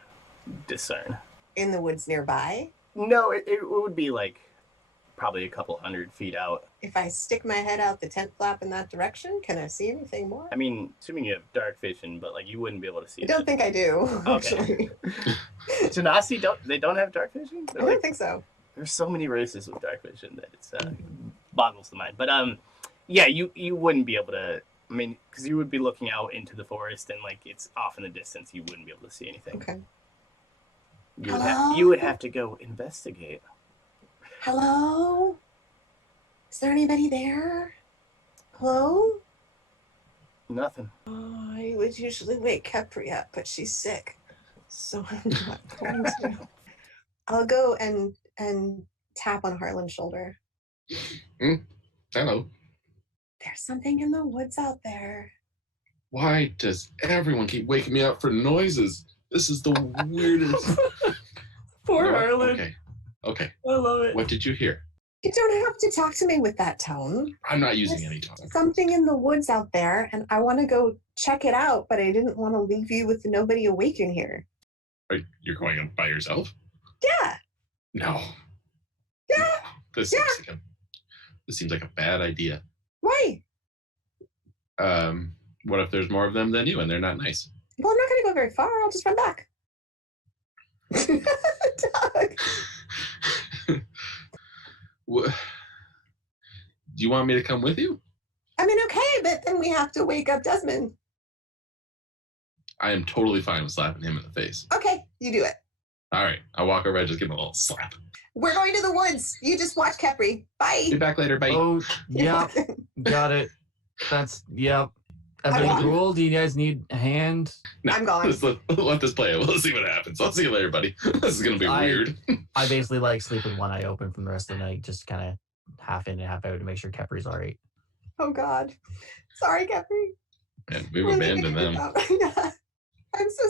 discern. In the woods nearby? No, it would be like probably a couple 100 feet out. If I stick my head out the tent flap in that direction, can I see anything more? I mean, assuming you have dark vision, but like you wouldn't be able to see. I don't think I do, actually. Genasi don't have dark vision? I don't think so. There's so many races with dark vision that it's boggles the mind. But yeah, you wouldn't be able to. I mean, because you would be looking out into the forest and like it's off in the distance. You wouldn't be able to see anything. Okay. You would have to go investigate. Hello? Is there anybody there? Hello? Nothing. Oh, I would usually wake Capri up, but she's sick. So I'm not going to. I'll go and tap on Harlan's shoulder. Hello. There's something in the woods out there. Why does everyone keep waking me up for noises? This is the weirdest. Poor You know what? Harlan. Okay. I love it. What did you hear? You don't have to talk to me with that tone. I'm not using any tone. Something in the woods out there, and I want to go check it out, but I didn't want to leave you with nobody awake in here. You're going up by yourself? Yeah. No. Yeah. No. This seems like a bad idea. Why? What if there's more of them than you and they're not nice? Well, I'm not going to go very far. I'll just run back. Doug. Do you want me to come with you? I mean, okay, but then we have to wake up Desmond. I am totally fine with slapping him in the face. Okay, you do it. All right. I walk over, I just give him a little slap. We're going to the woods. You just watch Capri. Bye. Be back later. Bye. Oh, yeah, got it. Yep. Everything cool? Do you guys need a hand? No, I'm gone. Let this play. We'll see what happens. I'll see you later, buddy. This is going to be weird. I basically like sleep with one eye open from the rest of the night, just kind of half in and half out to make sure Capri's all right. Oh, God. Sorry, Capri. And we've abandoned them. I'm so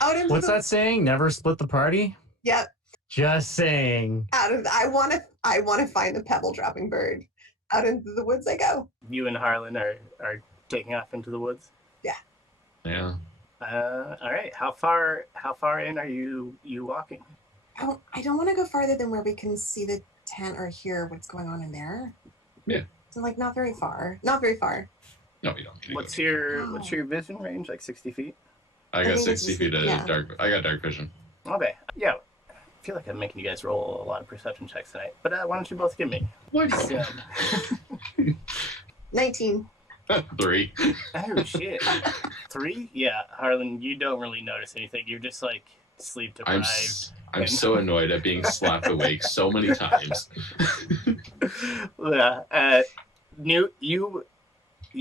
sorry. What's that saying? Never split the party? Yep. Just saying. I want to find the pebble dropping bird. Out into the woods I go. You and Harlan are taking off into the woods. Yeah. All right. How far in are you walking? I don't want to go farther than where we can see the tent or hear what's going on in there. Yeah. So like not very far. Not very far. No, you don't need to What's go. your vision range? Like 60 feet? I got think it's 60 feet of yeah. dark. I got dark vision. Okay. Yeah. I feel like I'm making you guys roll a lot of perception checks tonight. But why don't you both give me? What? 19. 3. Oh shit. 3? Yeah, Harlan, you don't really notice anything. You're just like sleep deprived. I'm so annoyed at being slapped awake so many times. Yeah. Newt, you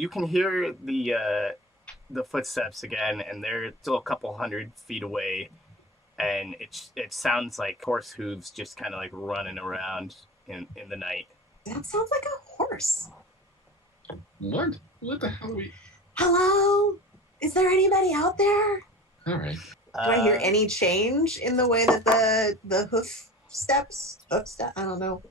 can hear the footsteps again, and they're still a couple 100 feet away, and it sounds like horse hooves just kind of like running around in the night. That sounds like a horse. What? What the hell are we? Hello? Is there anybody out there? All right. Do I hear any change in the way that the hoof steps, I don't know,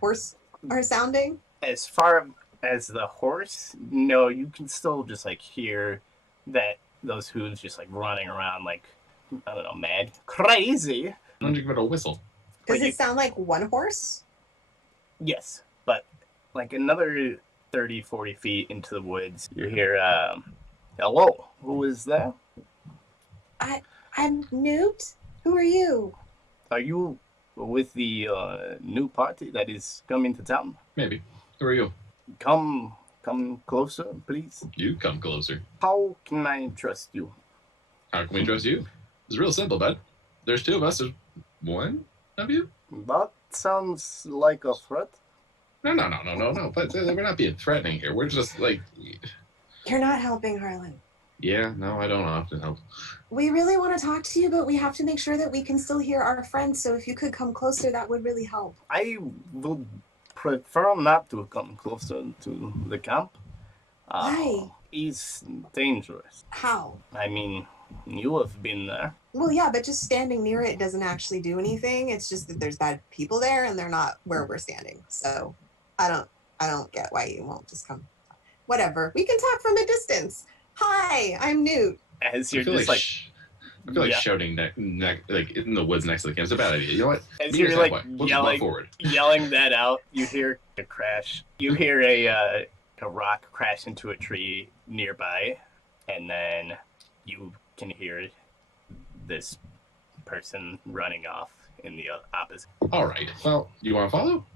horse are sounding? As far as the horse, no, you can still just like hear that those hooves just like running around like, I don't know, mad, crazy. Why don't you give it a whistle? Does it sound like one horse? Yes, but like another 30, 40 feet into the woods, you hear, hello, who is there? I'm Newt. Who are you? Are you with the new party that is coming to town? Maybe. Who are you? Come closer, please. You come closer. How can I trust you? How can we trust you? It's real simple, bud. There's 2 of us. There's 1 of you? That sounds like a threat. No. But we're not being threatening here. We're just like... You're not helping, Harlan. Yeah, no, I don't often help. We really want to talk to you, but we have to make sure that we can still hear our friends. So if you could come closer, that would really help. I would prefer not to come closer to the camp. Why? It's dangerous. How? I mean, you have been there. Well, yeah, but just standing near it doesn't actually do anything. It's just that there's bad people there, and they're not where we're standing. So I don't get why you won't just come. Whatever. We can talk from a distance. Hi, I'm Newt. As you're I feel just like, like, I feel like yeah. shouting like in the woods next to the camp is a bad idea. You know what? As Meet you're us like halfway. We'll just walk forward. yelling that out, you hear a crash. You hear a rock crash into a tree nearby, and then you can hear this person running off in the opposite. All right. Well, you want to follow?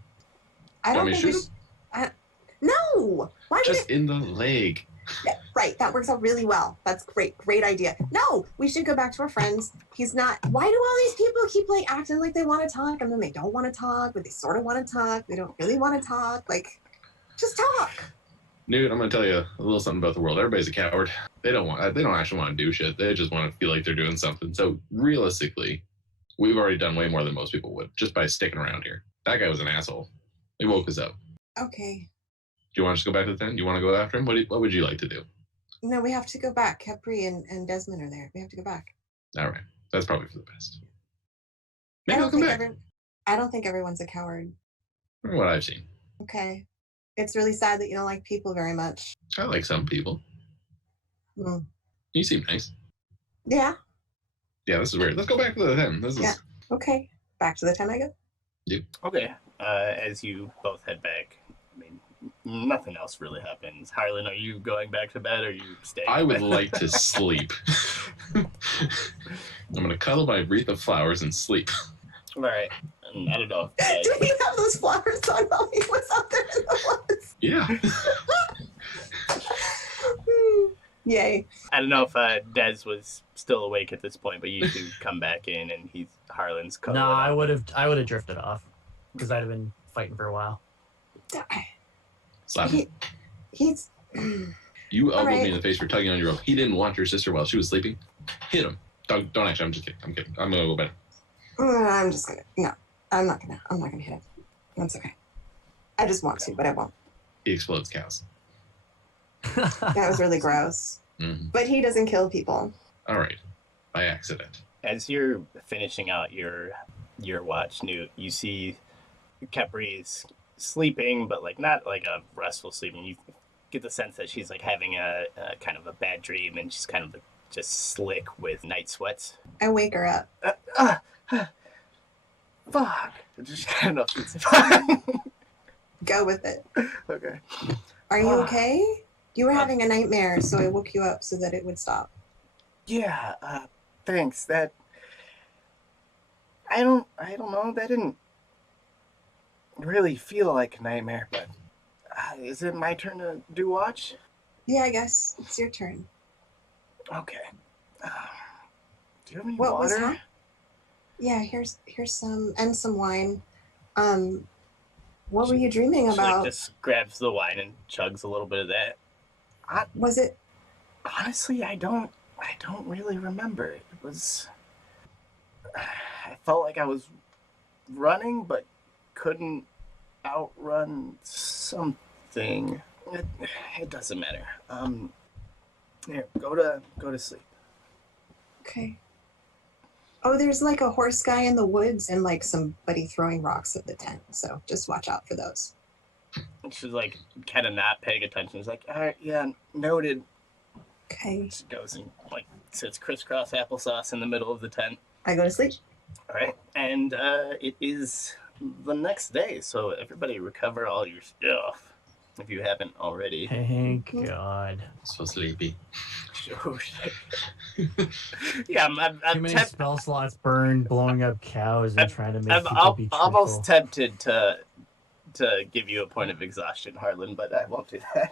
I Want don't me to think we shoot should. No. Why would Just in the leg. Yeah, right, that works out really well. That's great. Great idea. No, we should go back to our friends. He's not. Why do all these people keep like acting like they want to talk and then they don't want to talk, but they sort of want to talk. They don't really want to talk. Like, just talk. Newt, I'm gonna tell you a little something about the world. Everybody's a coward. They don't actually want to do shit. They just want to feel like they're doing something. So realistically, we've already done way more than most people would just by sticking around here. That guy was an asshole. He woke us up. Okay. Do you want to just go back to the tent? Do you want to go after him? What would you like to do? No, we have to go back. Capri and Desmond are there. We have to go back. All right. That's probably for the best. I Maybe don't I'll come think back. I don't think everyone's a coward. From what I've seen. Okay. It's really sad that you don't like people very much. I like some people. Mm. You seem nice. Yeah. Yeah, this is weird. Let's go back to the tent. This is Yeah. Okay. Back to the tent I go. Okay. As you both head back, I mean, nothing else really happens. Harlan, are you going back to bed or are you staying? I in would bed? like to sleep. I'm gonna cuddle my wreath of flowers and sleep. All right. And I don't know. Do we have those flowers on while he was out there in the woods? Yeah. Yay. I don't know if Des was still awake at this point, but you two come back in and Harlan's No, cuddling. I would have drifted off because I'd have been fighting for a while. Slap him. He's You elbowed right. me in the face for tugging on your rope. He didn't want your sister while she was sleeping. Hit him. Don't actually. I'm just kidding. I'm kidding. I'm gonna go bed. I'm just gonna I'm not gonna hit him. That's okay. I just want to, but I won't. He explodes cows. That was really gross. Mm-hmm. But he doesn't kill people. All right. By accident. As you're finishing out your watch, Newt, you see Capri's sleeping, but like not like a restful sleeping. You get the sense that she's like having a kind of a bad dream, and she's kind of like, just slick with night sweats. I wake her up. Fuck. Just kind of. Go with it. Okay. Are you okay? You were having a nightmare, so I woke you up so that it would stop. Yeah. Thanks. That. I don't know. That didn't really feel like a nightmare, but is it my turn to do watch? Yeah, I guess it's your turn. Okay. Do you have any What was water? that? Yeah, here's some and some wine. What were you dreaming She like, about? just grabs the wine and chugs a little bit of that. Was it? Honestly, I don't really remember. It was. I felt like I was running, but couldn't outrun something. It doesn't matter. Here, go to sleep. Okay. Oh, there's like a horse guy in the woods and like somebody throwing rocks at the tent. So just watch out for those. And she's like kind of not paying attention. She's like, all right, yeah, noted. Okay. She goes and like sits crisscross applesauce in the middle of the tent. I go to sleep. All right, and it is the next day, so everybody recover all your stuff if you haven't already. Thank God. So sleepy. Oh, yeah, Too I'm many spell slots burned, blowing up cows, and trying to make I'm people be almost truthful. tempted to give you a point of exhaustion, Harlan, but I won't do that.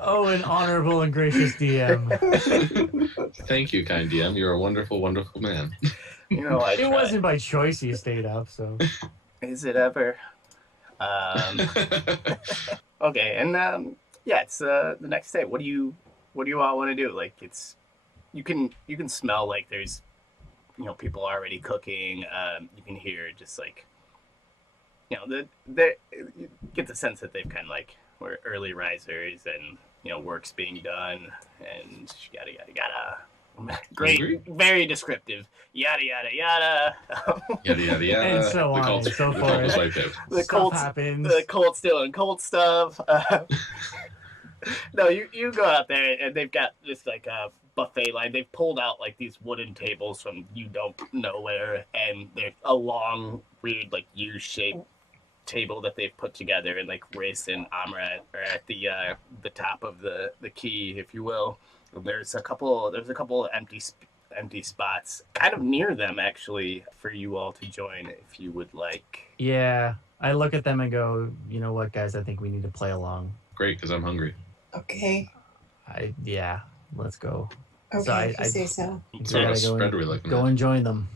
Oh, an honorable and gracious DM. Thank you, kind DM. You're a wonderful, wonderful man. You know, I It try. wasn't by choice he stayed up, so. Is it ever? Okay, and yeah, it's the next day. What do you all want to do? Like, it's you can smell like there's people already cooking. You can hear just like you get the sense that they've kind of like were early risers and work's being done and yada yada yada. Great, Hungry? very descriptive. Yada yada yada. Yada yada yada. And so the on Colts, and so the Colts forth. like that. The Stuff Colts happens. The Colts doing Colt stuff. No, you go out there and they've got just like a buffet line. They've pulled out like these wooden tables from you don't know where, and there's a long, weird like U-shaped table that they've put together, and like Rhis and Amra are at the top of the key, if you will. And there's a couple empty spots kind of near them actually for you all to join if you would like. Yeah, I look at them and go, you know what, guys? I think we need to play along. Great, because I'm hungry. Okay. Let's go. Okay, So if you say so. So what spread are we looking Go at? and join them.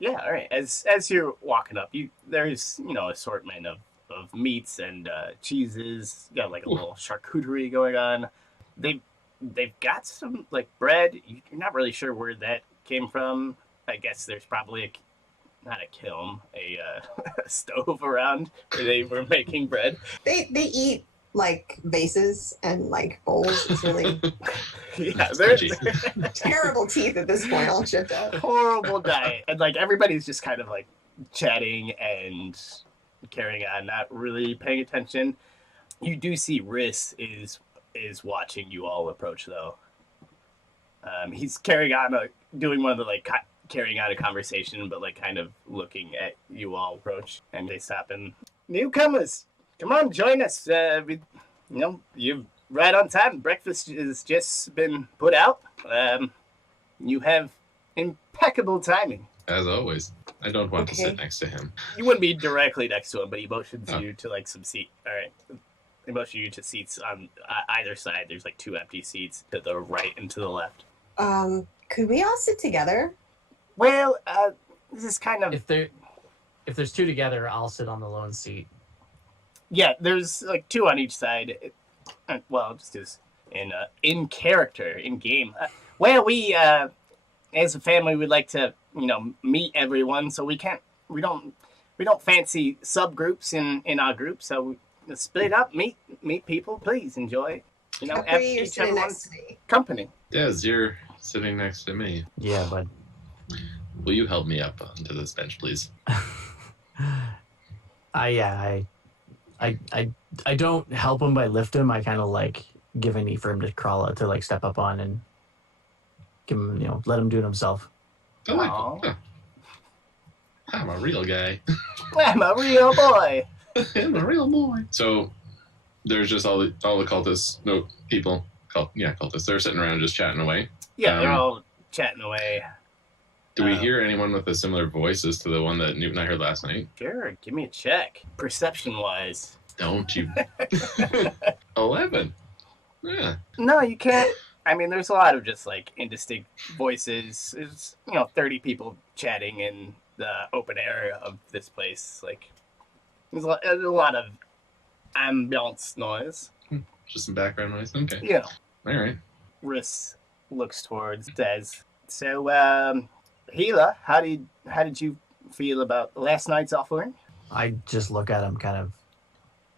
Yeah, all right. As you're walking up, there's assortment of meats and cheeses. You got like a little charcuterie going on. They've got some like bread. You're not really sure where that came from. I guess there's probably not a kiln, a stove around where they were making bread. They eat like vases and like bowls. It's really Yeah, They're they're terrible teeth at this point, all chipped out. horrible diet, and like everybody's just kind of like chatting and carrying on, not really paying attention. You do see Rhis is watching you all approach though. He's carrying on doing one of the like carrying on a conversation, but like kind of looking at you all approach, and they stop and newcomers, come on, join us. You're right on time. Breakfast has just been put out. You have impeccable timing. As always. I don't want to Okay. sit next to him. You wouldn't be directly next to him, but he motions you to like some seat. All right. He motions you to seats on either side. There's like 2 empty seats to the right and to the left. Could we all sit together? Well, this is kind of If there's 2 together, I'll sit on the lone seat. yeah. There's like 2 on each side. Well, just as in character, in game. Well, we as a family, we'd like to meet everyone, so we don't fancy subgroups in our group, so we split up, meet people, please enjoy Capri, you're each sitting everyone's next to me. company. Des, you're sitting next to me. Yeah, but Will you help me up onto this bench, please? I don't help him by lift him. I kind of like give a knee for him to crawl out to like step up on and give him, let him do it himself. Oh, Aw. huh. I'm a real guy. I'm a real boy. I'm a real boy. So there's just all the cultists, cultists. They're sitting around just chatting away. Yeah, they're all chatting away. Do we hear anyone with a similar voice as to the one that Newt and I heard last night? Sure, give me a check. Perception-wise. Don't you? 11. Yeah. No, you can't. I mean, there's a lot of just like indistinct voices. There's 30 people chatting in the open air of this place. Like, there's a lot of ambiance noise. Just some background noise. Okay. Yeah. All right. Rhis looks towards Des. So, Gila, how did you feel about last night's offering? I just look at him, kind of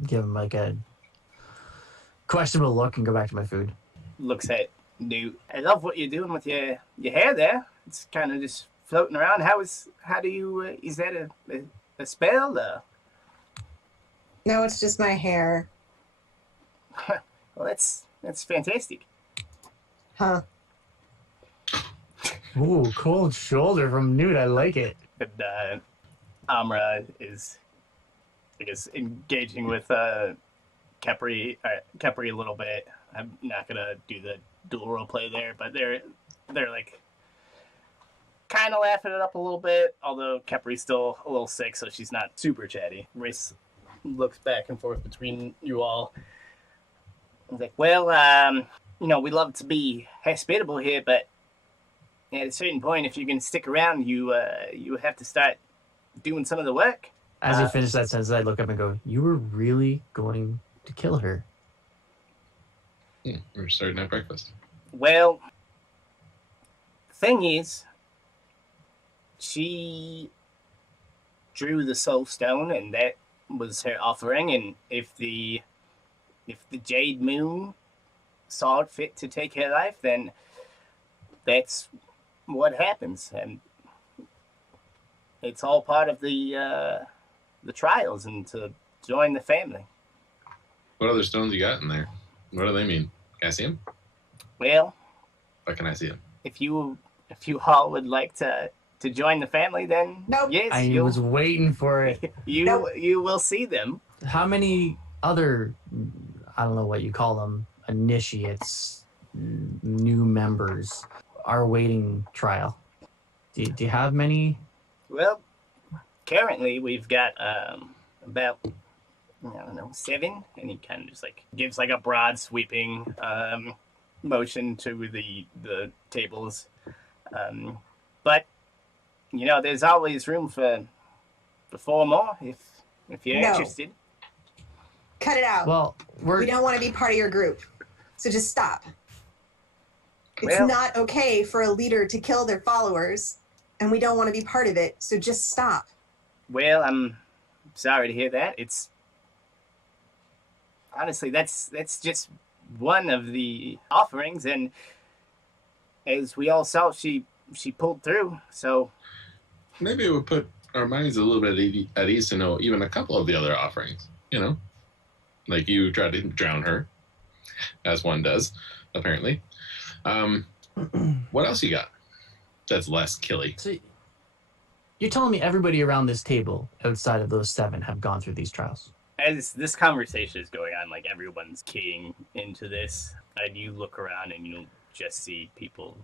give him like a questionable look and go back to my food. Looks at Newt. I love what you're doing with your hair there. It's kind of just floating around. Is that a spell? No, it's just my hair. Well, that's fantastic. Huh. Ooh, cold shoulder from Newt. I like it. And Amra is, I guess, engaging with Capri a little bit. I'm not gonna do the dual role play there, but they're like kind of laughing it up a little bit. Although Capri's still a little sick, so she's not super chatty. Rhis looks back and forth between you all. He's like, well, we love to be hospitable here, but at a certain point, if you can stick around, you have to start doing some of the work. As he finished that sentence, I look up and go, "You were really going to kill her?" We're starting at breakfast. Well, the thing is, she drew the soul stone, and that was her offering. And if the Jade Moon saw it fit to take her life, then that's what happens, and it's all part of the trials and to join the family. What other stones you got in there? What do they mean? Can I see them? Well, Or can I see them? if you all would like to join the family, then Nope. yes, I was waiting for it. you will see them. How many other, I don't know what you call them, initiates, new members are awaiting trial? Do you have many? Well, currently we've got about, I don't know, 7, and he kind of just like gives like a broad sweeping motion to the tables, but there's always room for 4 more if you're No. interested. Cut it out. Well, We don't want to be part of your group. So just stop. It's Well- not okay for a leader to kill their followers, and we don't want to be part of it. So just stop. Well, I'm sorry to hear that. It's honestly that's just one of the offerings, and as we all saw, she pulled through. So Maybe it would put our minds a little bit at ease to know even a couple of the other offerings. Like you tried to drown her, as one does, apparently. What else you got that's less killy? So you're telling me everybody around this table, outside of those 7, have gone through these trials? as this conversation is going on, like everyone's keying into this, and you look around and you'll just see people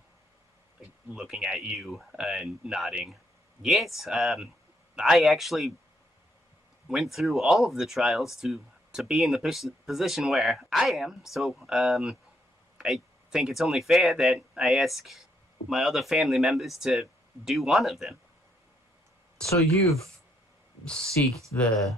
like looking at you and nodding. Yes, I actually went through all of the trials to be in the position where I am. So I think it's only fair that I ask my other family members to do one of them. So you've seeked the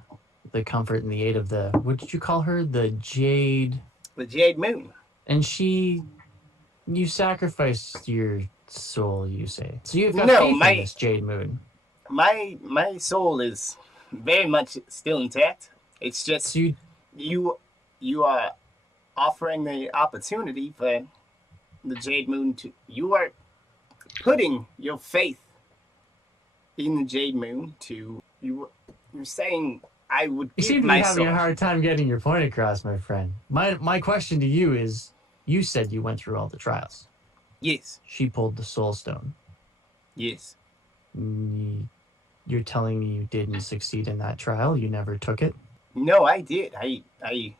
comfort and the aid of the, what did you call her? The Jade. The Jade Moon. And you sacrificed your soul, you say. So you've got No, faith in this Jade Moon. My soul is very much still intact. It's just So you are offering the opportunity for the Jade Moon to. You are putting your faith in the Jade Moon to. You're saying I would you give seem to be my having soul. a hard time getting your point across, my friend. My question to you is, you said you went through all the trials. Yes, She pulled the soul stone. yes. You're telling me you didn't succeed in that trial? You never took it? No, I did. I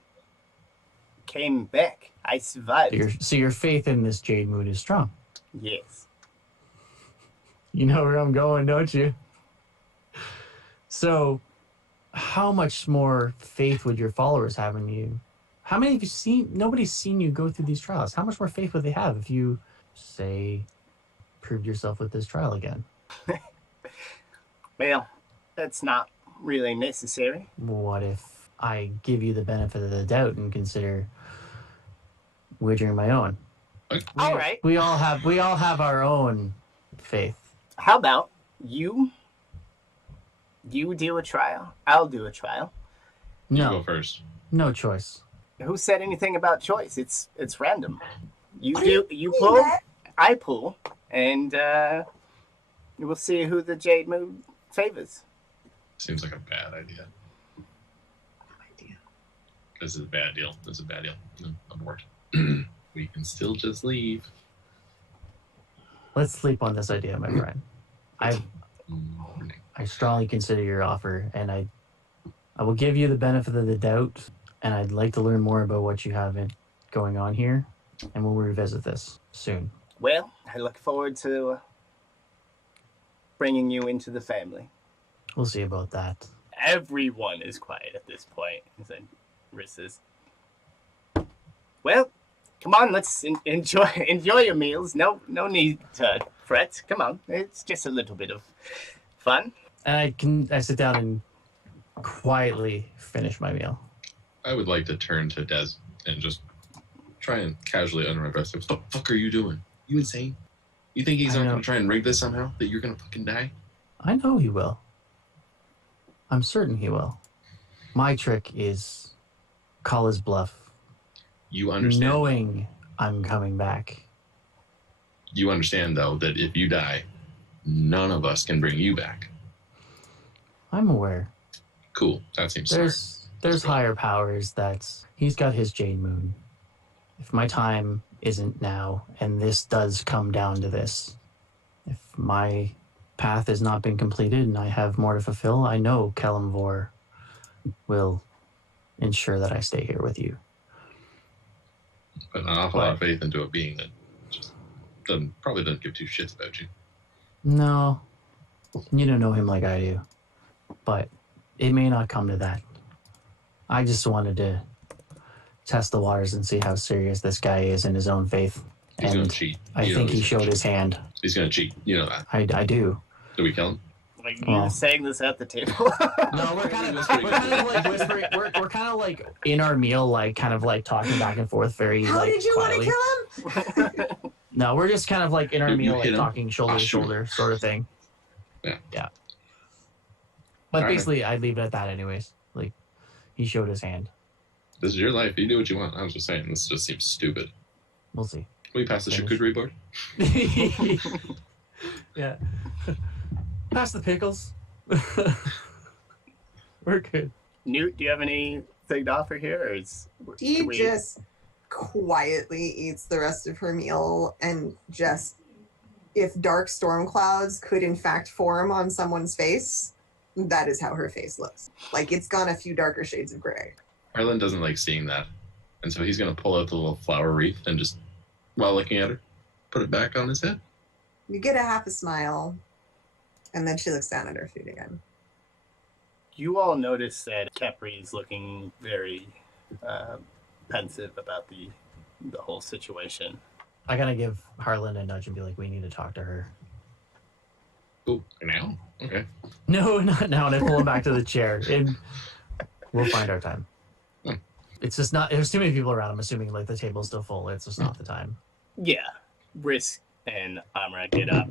came back. I survived. So your faith in this Jade Moon is strong. Yes. You know where I'm going, don't you? So, how much more faith would your followers have in you? How many have you seen? Nobody's seen you go through these trials. How much more faith would they have if you, say, proved yourself with this trial again? Well, that's not really necessary. What if I give you the benefit of the doubt and consider wagering my own? All right. We all have our own faith. How about you do a trial? I'll do a trial. You No, go first. no choice. Who said anything about choice? It's random. You You pull, that? I pull, and we'll see who the Jade Moon favors. Seems like a bad idea. This is a bad deal. No, abort. We can still just leave. Let's sleep on this idea, my friend. I strongly consider your offer, and I will give you the benefit of the doubt, and I'd like to learn more about what you have going on here, and we'll revisit this soon. Well, I look forward to bringing you into the family. We'll see about that. Everyone is quiet at this point, said Rhis. Well, come on, let's enjoy your meals. No need to fret. Come on, it's just a little bit of fun. And I sit down and quietly finish my meal. I would like to turn to Des and just try and casually under my breath. What the fuck are you doing? You insane? You think he's not going to try and rig this somehow? That you're going to fucking die? I know he will. I'm certain he will. My trick is call his bluff. You understand? Knowing I'm coming back. You understand, though, that if you die, none of us can bring you back. I'm aware. Cool. That seems smart. There's higher powers that he's got his Jade Moon. If my time isn't now, and this does come down to this, if my path has not been completed and I have more to fulfill, I know Kelemvor will ensure that I stay here with you. Put an awful lot of faith into a being that just probably doesn't give two shits about you. No, you don't know him like I do, but it may not come to that. I just wanted to test the waters and see how serious this guy is in his own faith. He's going to cheat. I think he showed his hand. He's going to cheat. You know that. I do. Do we kill him? Like you were saying this at the table. No, we're kind of like whispering. We're kind of like in our meal, like kind of like talking back and forth very. How like, did you quietly. want to kill him? No, we're just kind of like in our You meal, like hit him? talking shoulder to shoulder, sort of thing. Yeah. Yeah. But All basically, I'd leave it at that, anyways. Like, he showed his hand. This is your life. You do what you want. I was just saying, this just seems stupid. We'll see. Can we pass the charcuterie board? Yeah. Pass the pickles. We're good. Newt, do you have anything to offer here, or is He just quietly eats the rest of her meal and just, if dark storm clouds could in fact form on someone's face, that is how her face looks. Like it's gone a few darker shades of gray. Harlan doesn't like seeing that. And so he's going to pull out the little flower wreath and just, while looking at her, put it back on his head. You get a half a smile, and then she looks down at her food again. You all notice that Kepri is looking very pensive about the whole situation. I gotta give Harlan a nudge and be like, we need to talk to her. Oh, now? Okay. No, not now. And I pull him back to the chair. And we'll find our time. It's just not, there's too many people around. I'm assuming like the table's still full. It's just not the time. Yeah. Rhis and Amra get up.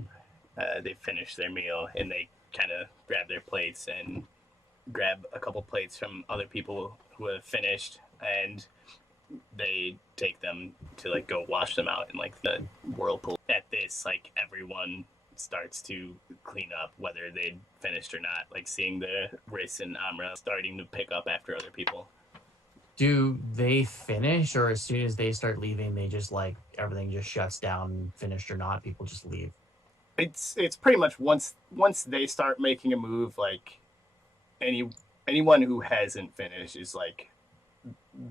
They finish their meal and they kind of grab their plates and grab a couple plates from other people who have finished, and they take them to like go wash them out in like the whirlpool. At this, like everyone starts to clean up, whether they'd finished or not. Like seeing the Rhis and Amra starting to pick up after other people. Do they finish, or as soon as they start leaving, they just like everything just shuts down, finished or not, people just leave? It's pretty much once they start making a move, like anyone who hasn't finished is like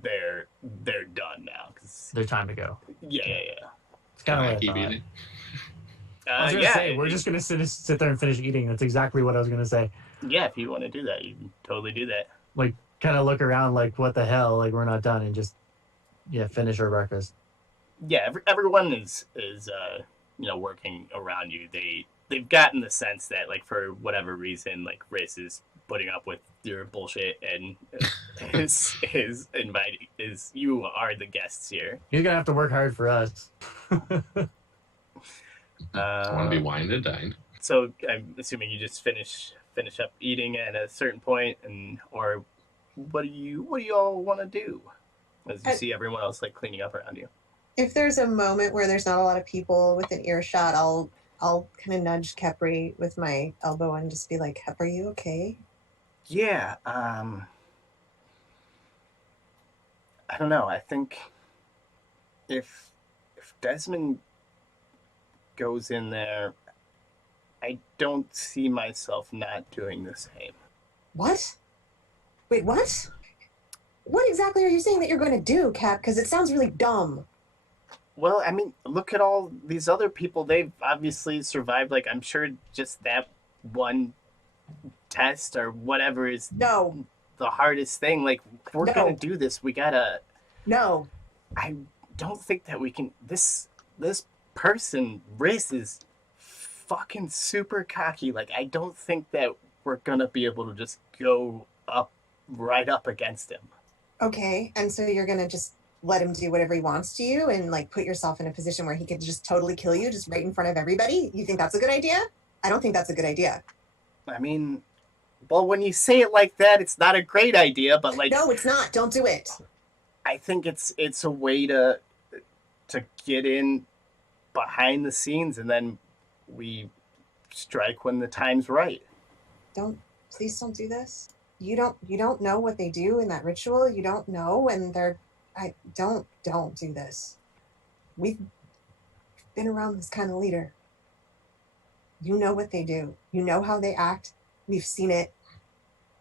they're done now because Their time to go. yeah. It's kind of like keep eating. I was gonna say we're just gonna sit there and finish eating. That's exactly what I was gonna say. Yeah, if you want to do that, you can totally do that. Like, kind of look around, like, what the hell? Like, we're not done, and just finish our breakfast. Yeah, everyone is working around you. They've gotten the sense that like for whatever reason, like Rhis is putting up with your bullshit and is inviting you are the guests here. You're gonna have to work hard for us. I want to be wined and dined. So I'm assuming you just finish up eating at a certain point, or what do you all want to do as you see everyone else like cleaning up around you? If there's a moment where there's not a lot of people within earshot, I'll kind of nudge Kepri with my elbow and just be like, Kep, are you okay? Yeah, I don't know. I think if Desmond goes in there, I don't see myself not doing the same. What? Wait, what? What exactly are you saying that you're going to do, Cap? Because it sounds really dumb. Well, I mean, look at all these other people. They've obviously survived. Like, I'm sure just that one test or whatever is the hardest thing. Like, if we're going to do this, we got to... No. I don't think that we can... This person, Rhis, is fucking super cocky. Like, I don't think that we're going to be able to just go right up against him. Okay, and so you're going to just let him do whatever he wants to you and like put yourself in a position where he could just totally kill you just right in front of everybody? You think that's a good idea? I don't think that's a good idea. I mean, well, when you say it like that, it's not a great idea, but like... No, it's not. Don't do it. I think it's a way to get in behind the scenes, and then we strike when the time's right. Please don't do this. You don't know what they do in that ritual. You don't know, and don't do this. We've been around this kind of leader. You know what they do. You know how they act. We've seen it.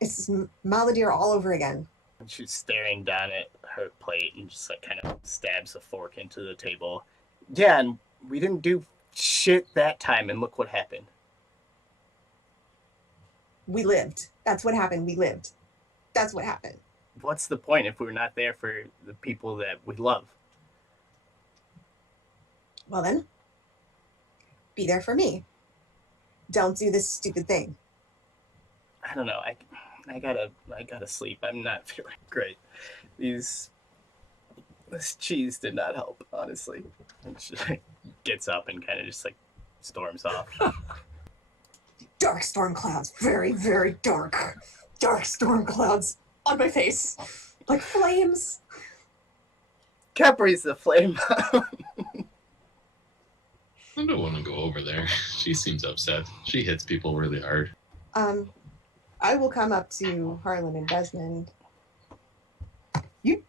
It's Maladir all over again. And she's staring down at her plate and just like kind of stabs a fork into the table. Yeah, and we didn't do shit that time, and look what happened. We lived. That's what happened. We lived. That's what happened. What's the point if we're not there for the people that we love? Well then, be there for me. Don't do this stupid thing. I don't know. I gotta sleep. I'm not feeling great. This cheese did not help, honestly. And she gets up and kind of just like storms off. Dark storm clouds. Very, very dark. Dark storm clouds on my face. Like flames. Capri's the flame. I don't want to go over there. She seems upset. She hits people really hard. I will come up to Harlan and Desmond. You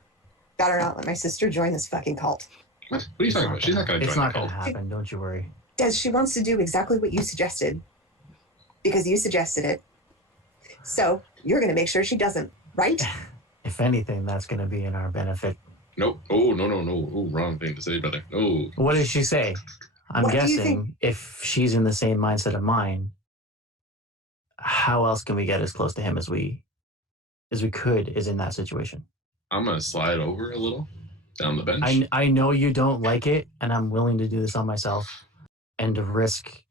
better not let my sister join this fucking cult. What are you talking about? She's not going to join It's not the going to cult. happen. Don't you worry. Des, she wants to do exactly what you suggested. Because you suggested it. So you're going to make sure she doesn't, right? If anything, that's going to be in our benefit. Nope. Oh, no. Oh, wrong thing to say, brother. No. What did she say? I'm What do you guessing think? if she's in the same mindset of mine, how else can we get as close to him as we could is in that situation. I'm going to slide over a little down the bench. I know you don't like it, and I'm willing to do this on myself and to risk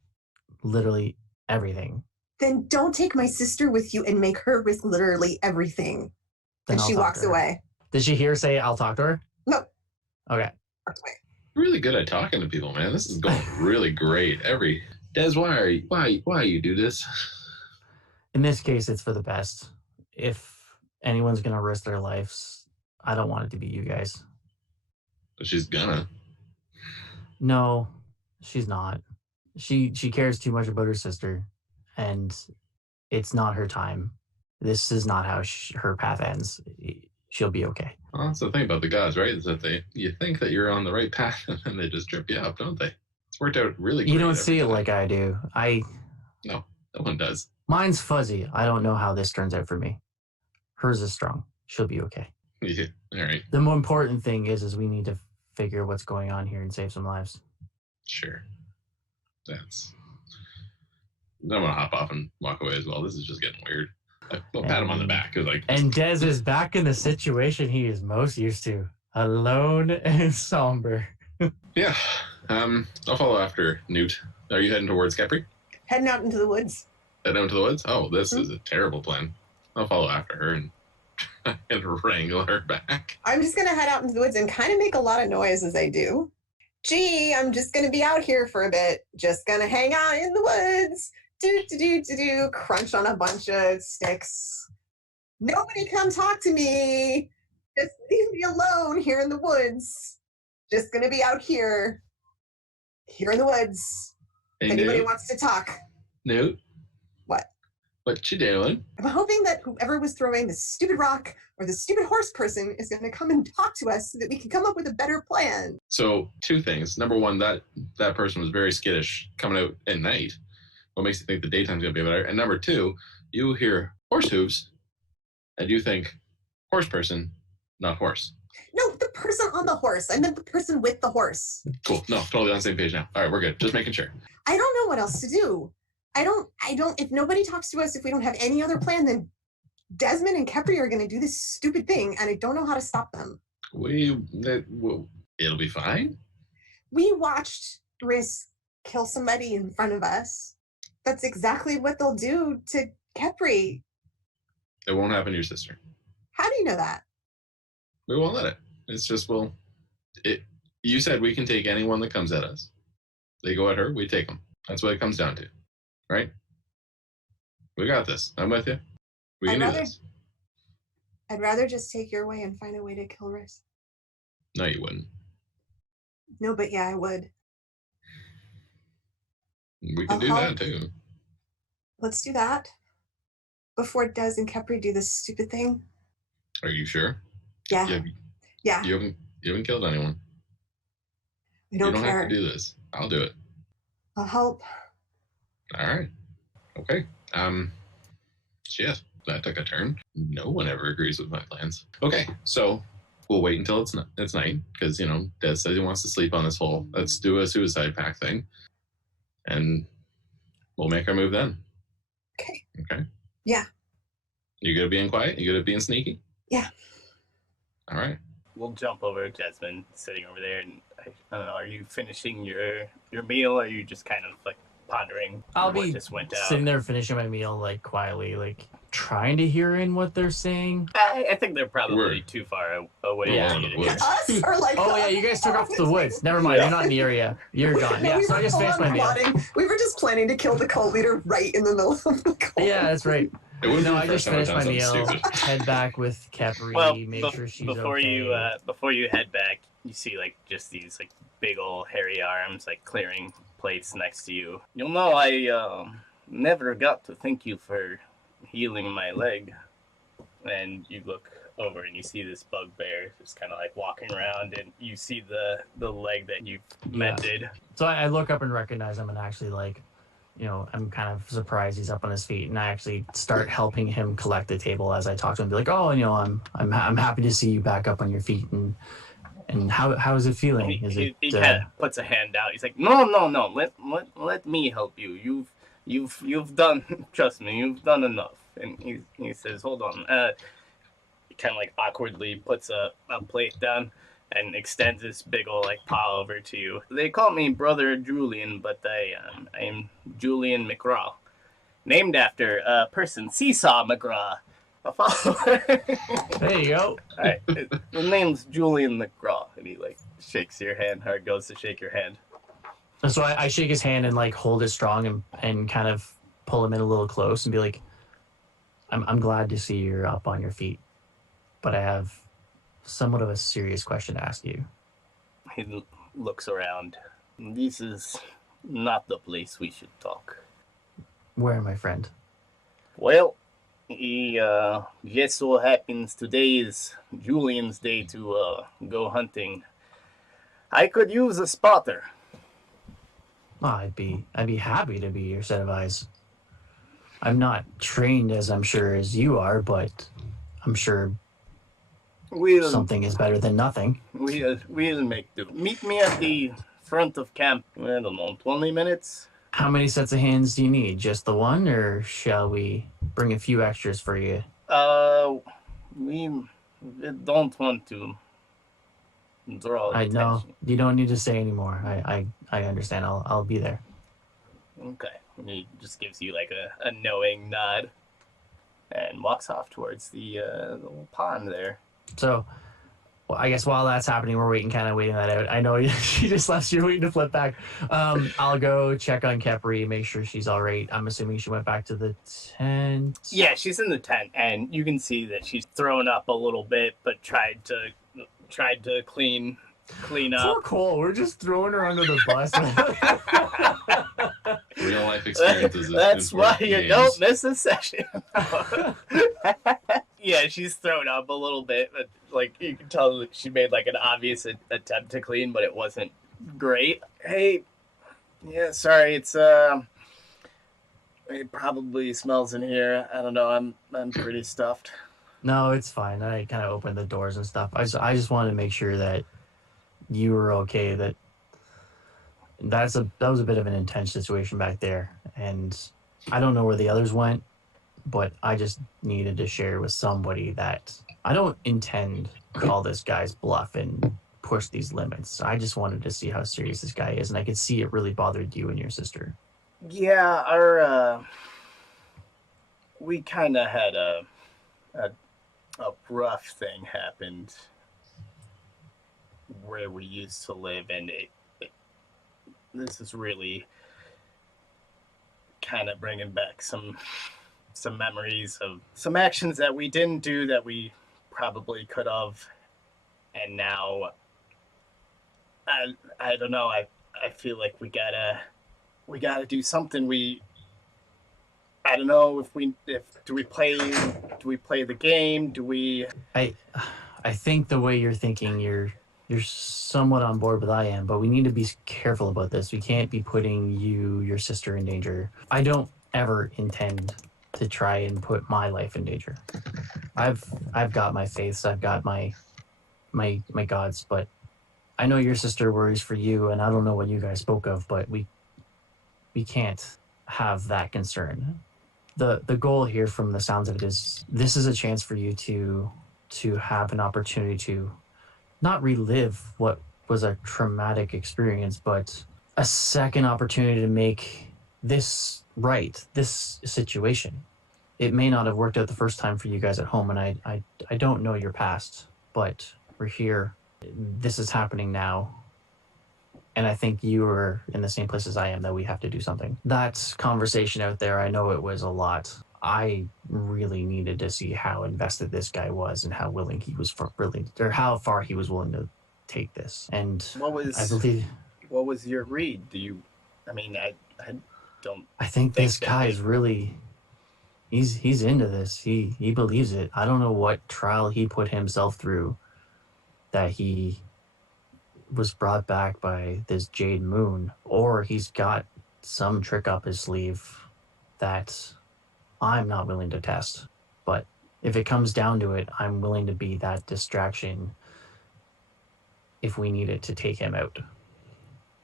literally everything. Then don't take my sister with you and make her risk literally everything. Then And I'll she talk walks to her. away. Did she hear say I'll talk to her? No. Okay. Walks away. Really good at talking to people, man. This is going really great. Des, why you do this? In this case, it's for the best. If anyone's going to risk their lives, I don't want it to be you guys. But she's gonna. No, she's not. She cares too much about her sister, and it's not her time. This is not how her path ends. She'll be okay. Well, that's the thing about the gods, right? Is that you think that you're on the right path, and then they just trip you up, don't they? It's worked out really great. You don't see it every like I do. No one does. Mine's fuzzy. I don't know how this turns out for me. Hers is strong. She'll be okay. Yeah, all right, The more important thing is we need to figure what's going on here and save some lives. sure. I'm gonna hop off and walk away as well. This is just getting weird. I'll pat him on the back. Cause like, And Dez is back in the situation he is most used to. Alone and somber. yeah. I'll follow after Newt. Are you heading towards Capri? Heading out into the woods. Head down to the woods? Oh, this is a terrible plan. I'll follow after her and wrangle her back. I'm just going to head out into the woods and kind of make a lot of noise as I do. Gee, I'm just going to be out here for a bit. Just going to hang out in the woods. Do, crunch on a bunch of sticks. Nobody come talk to me. Just leave me alone here in the woods. Just going to be out here in the woods. Hey, If anybody Newt. wants to talk. Newt. What? What you doing? I'm hoping that whoever was throwing the stupid rock or the stupid horse person is going to come and talk to us so that we can come up with a better plan. So, two things. Number one, that person was very skittish coming out at night. What makes you think the daytime's going to be better? And number two, you hear horse hooves, and you think horse person, not horse. No, the person on the horse. I meant the person with the horse. Cool. No, totally on the same page now. All right, we're good. Just making sure. I don't know what else to do. I don't, if nobody talks to us, if we don't have any other plan, then Desmond and Kepri are going to do this stupid thing, and I don't know how to stop them. It'll be fine. We watched Rhis kill somebody in front of us. That's exactly what they'll do to Kepri. It won't happen to your sister. How do you know that? We won't let it. It's just, well, you said we can take anyone that comes at us. They go at her, we take them. That's what it comes down to, right? We got this. I'm with you. We can do this. I'd rather just take your way and find a way to kill Rhys. No, you wouldn't. No, but yeah, I would. We can do that too. Let's do that before Des and Kepri do this stupid thing. Are you sure? Yeah. Yeah. You haven't killed anyone. We don't You don't care. have to do this. I'll do it. I'll help. All right. Okay. Shit. That took a turn. No one ever agrees with my plans. Okay, so we'll wait until it's night because Des says he wants to sleep on this hole. Let's do a suicide pact thing, and we'll make our move then. Okay. Okay. Yeah. You good at being quiet? You good at being sneaky? Yeah. All right. We'll jump over Jasmine sitting over there, and I don't know. Are you finishing your meal, or are you just kind of like pondering? I'll what be just went down? sitting there finishing my meal like quietly, like trying to hear in what they're saying. I think they're probably too far away. Yeah. for you to Woods. get. Us or like Oh yeah, you guys took off to the woods. Never mind, you're not in the area. You're gone. No, Yeah, we so were I just finished my meal. plotting. We were just planning to kill the cult leader right in the middle of the cult. Yeah, that's right. It wouldn't No, be I the just first time I've finished my done meal. something stupid. Head back with Kepri. Well, make sure she's before okay. before you head back, you see like just these like big old hairy arms like clearing plates next to you. You'll know I never got to thank you for healing my leg. And you look over and you see this bugbear just kind of like walking around, and you see the leg that you've mended. So I look up and recognize him, and actually like, I'm kind of surprised he's up on his feet, and I actually start helping him collect the table as I talk to him. Be like, oh, I'm happy to see you back up on your feet, and how is it feeling? He kind of puts a hand out. He's like, no, let me help you. You've done. Trust me, you've done enough. And he says, hold on. He kind of like awkwardly puts a plate down and extends this big old like paw over to you. They call me Brother Julian, but I am Julian McGraw, named after a person, Seesaw McGraw, a follower. There you go. All right, the name's Julian McGraw, and he like shakes your hand. Hard goes to shake your hand. And so I shake his hand and like hold it strong and kind of pull him in a little close and be like, I'm glad to see you're up on your feet, but I have somewhat of a serious question to ask you. He looks around. This is not the place we should talk. Where, my friend? Well, he just so happens today is Julian's day to go hunting. I could use a spotter. Oh, I'd be happy to be your set of eyes. I'm not trained as I'm sure as you are, but I'm sure something is better than nothing. We'll make do. Meet me at the front of camp. I don't know, 20 minutes? How many sets of hands do you need? Just the one, or shall we bring a few extras for you? We don't want to draw I attention. know. You don't need to say anymore. I understand. I'll be there. Okay. He just gives you like a knowing nod and walks off towards the little pond there. So, well, I guess while that's happening, we're waiting that out. I know she just left, so you're waiting to flip back. I'll go check on Kepri, make sure she's all right. I'm assuming she went back to the tent. Yeah, she's in the tent, and you can see that she's thrown up a little bit, but tried to clean up. Poor Cole, we're just throwing her under the bus. Real life experiences. That's why you don't miss a session. Yeah, she's thrown up a little bit, but like you can tell that she made like an obvious attempt to clean, but it wasn't great. Hey, yeah, sorry, it probably smells in here. I don't know. I'm pretty stuffed. No, it's fine. I kind of opened the doors and stuff. I just wanted to make sure that you were okay. That was a bit of an intense situation back there, and I don't know where the others went, but I just needed to share with somebody that I don't intend to call this guy's bluff and push these limits. I just wanted to see how serious this guy is, and I could see it really bothered you and your sister. Yeah, our we kind of had a rough thing happened where we used to live, and this is really kind of bringing back some memories of some actions that we didn't do that we probably could have, and now I don't know. I feel like we gotta do something. I don't know if do we play the game? Do we? I think the way you're thinking, you're somewhat on board with I am, but we need to be careful about this. We can't be putting your sister in danger. I don't ever intend to try and put my life in danger. I've got my faiths, I've got my gods, but I know your sister worries for you, and I don't know what you guys spoke of, but we can't have that concern. The goal here, from the sounds of it, is this is a chance for you to have an opportunity to not relive what was a traumatic experience, but a second opportunity to make this right, this situation. It may not have worked out the first time for you guys at home, and I don't know your past, but we're here. This is happening now. And I think you are in the same place as I am, that we have to do something. That conversation out there, I know it was a lot. I really needed to see how invested this guy was and how willing he was or how far he was willing to take this. And what was your read? I think this guy's really, he's into this. He believes it. I don't know what trial he put himself through that he was brought back by this Jade Moon, or he's got some trick up his sleeve that I'm not willing to test. But if it comes down to it, I'm willing to be that distraction if we need it to take him out.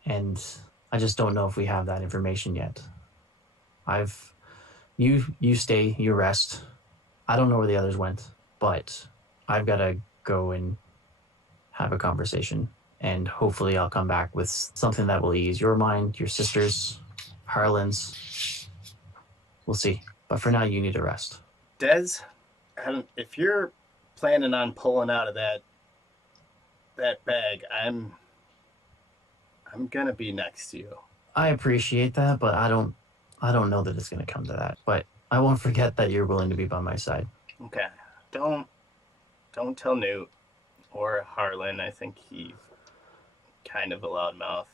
And I just don't know if we have that information yet. You stay, you rest. I don't know where the others went, but I've got to go and have a conversation. And hopefully I'll come back with something that will ease your mind, your sister's, Harlan's. We'll see. But for now, you need to rest. Des, if you're planning on pulling out of that bag, I'm gonna be next to you. I appreciate that, but I don't know that it's gonna come to that. But I won't forget that you're willing to be by my side. Okay. Don't tell Newt or Harlan. I think he's kind of a loudmouth.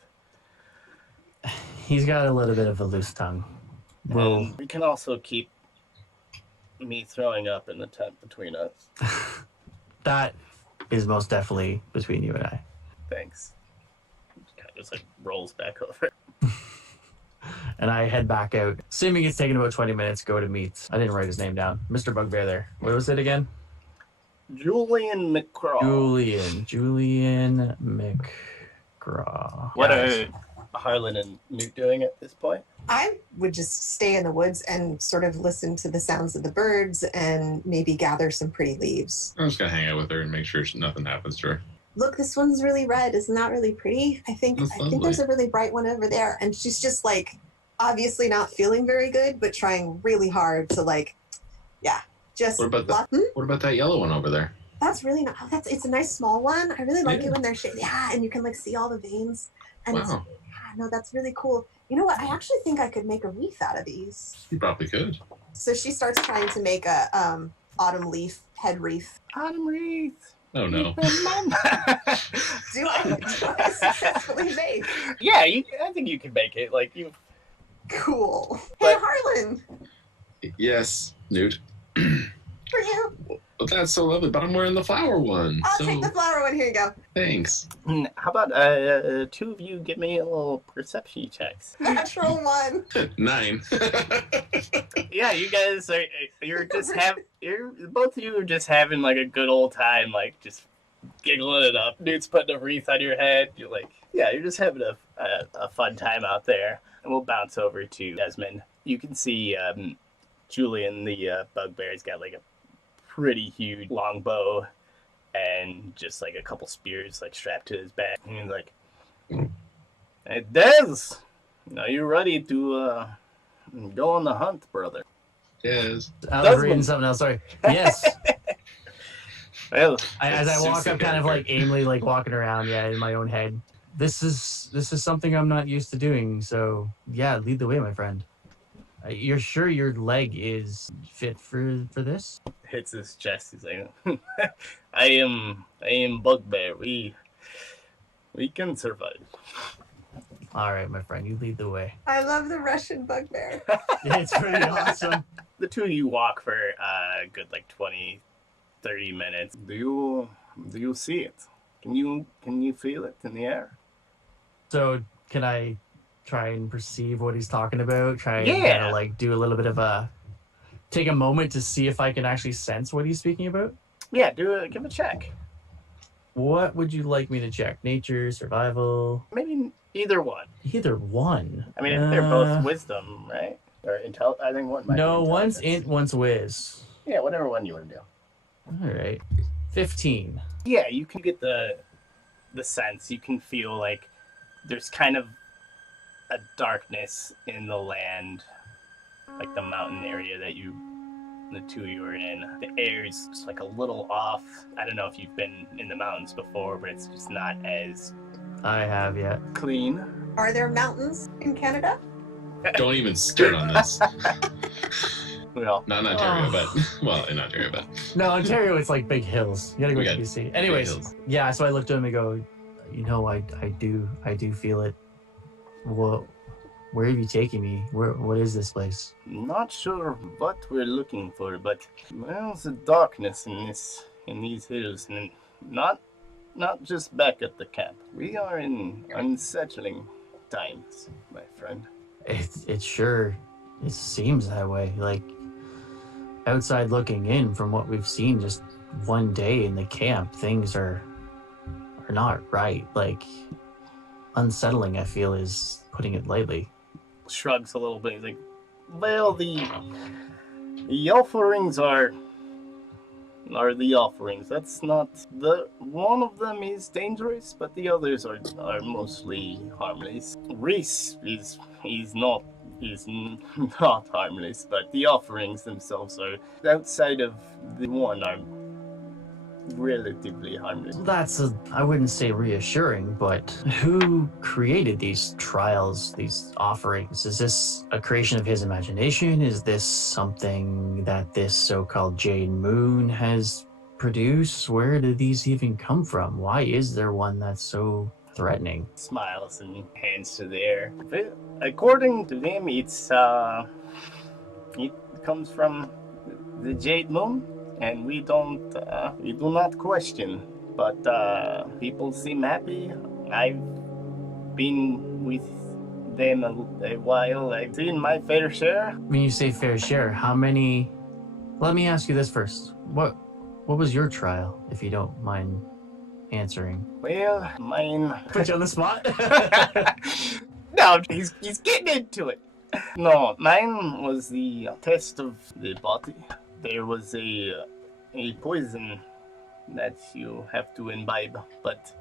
He's got a little bit of a loose tongue. Well, and we can also keep me throwing up in the tent between us. That is most definitely between you and I. Thanks. Kind of just like rolls back over. And I head back out. Assuming it's taken about 20 minutes, go to meet. I didn't write his name down. Mr. Bugbear there. What was it again? Julian McCraw. Julian McCraw. What are Harlan and Newt doing at this point? I would just stay in the woods and sort of listen to the sounds of the birds and maybe gather some pretty leaves. I'm just going to hang out with her and make sure nothing happens to her. Look, this one's really red. Isn't that really pretty? I think there's a really bright one over there. And she's just like, obviously not feeling very good, but trying really hard to just. What about that yellow one over there? That's really not. It's a nice small one. I really like it when they're shaped. Yeah, and you can see all the veins. And wow. No, that's really cool. You know what? I actually think I could make a wreath out of these. You probably could. So she starts trying to make a autumn leaf head wreath. Autumn wreath. Oh no. Do I successfully make? Yeah, I think you can make it. Cool. But, hey, Harlan. Yes, Newt. For you. Well, that's so lovely, but I'm wearing the flower one. I'll take the flower one. Here you go. Thanks. How about two of you give me a little perception checks? Natural 1. 9. Yeah, you guys both of you are just having a good old time, just giggling it up. Dude's putting a wreath on your head. You're you're just having a fun time out there. And we'll bounce over to Desmond. You can see Julian the bugbear's got a pretty huge longbow and just a couple spears strapped to his back. And he's like, "Hey, Des, are you ready to go on the hunt, brother?" Yes. I was reading something else. Sorry. Yes. Well, As I walk up, kind of like aimlessly, like walking around, in my own head. This is something I'm not used to doing. So yeah, lead the way, my friend. You're sure your leg is fit for this? hits his chest. He's like, I am Bugbear. We can survive. All right, my friend, you lead the way. I love the Russian bugbear. It's pretty awesome. The two of you walk for a good like 20, 30 minutes. Do you see it? Can you feel it in the air? So can I try and perceive what he's talking about? Try and Yeah. kind of like do a little bit of take a moment to see if I can actually sense what he's speaking about? Yeah, give a check. What would you like me to check? Nature, survival? Maybe either one. Either one. I mean, they're both wisdom, right? Or intel. I think one might No, be one's intelligence. int, one's whiz. Yeah, whatever one you want to do. All right. 15. Yeah, you can get the sense. You can feel like there's kind of a darkness in the land, like the mountain area that the two of you are in. The air is just like a little off. I don't know if you've been in the mountains before, but it's just not as I have yet. clean. Are there mountains in Canada? Don't even start on this. Well, Not in Ontario, Oh. but well, in Ontario, but No, Ontario, it's like big hills. You gotta go We to got BC. Anyways, hills. yeah, so I looked at him and go, I do feel it. Where are you taking me? What is this place? not sure what we're looking for, but well, the darkness in these hills, and not just back at the camp. We are in unsettling times, my friend. It sure it seems that way. Like outside looking in, from what we've seen, just one day in the camp, things are not right. Like unsettling, I feel, is putting it lightly. Shrugs a little bit. He's like, well, the offerings are the offerings. That's not the one of them is dangerous, but the others are mostly harmless. Rhis he's not harmless, but the offerings themselves are outside of the one are relatively harmless. I wouldn't say reassuring, but who created these trials, these offerings? Is this a creation of his imagination? Is this something that this so-called Jade Moon has produced? Where did these even come from? Why is there one that's so threatening? Smiles and hands to the air. According to them, it comes from the Jade Moon. And we do not question, but people seem happy. I've been with them a while. I've seen my fair share. When you say fair share, how many? Let me ask you this first. What was your trial, if you don't mind answering? Well, mine. Put you on the spot. No, he's getting into it. No, mine was the test of the body. There was a poison that you have to imbibe, but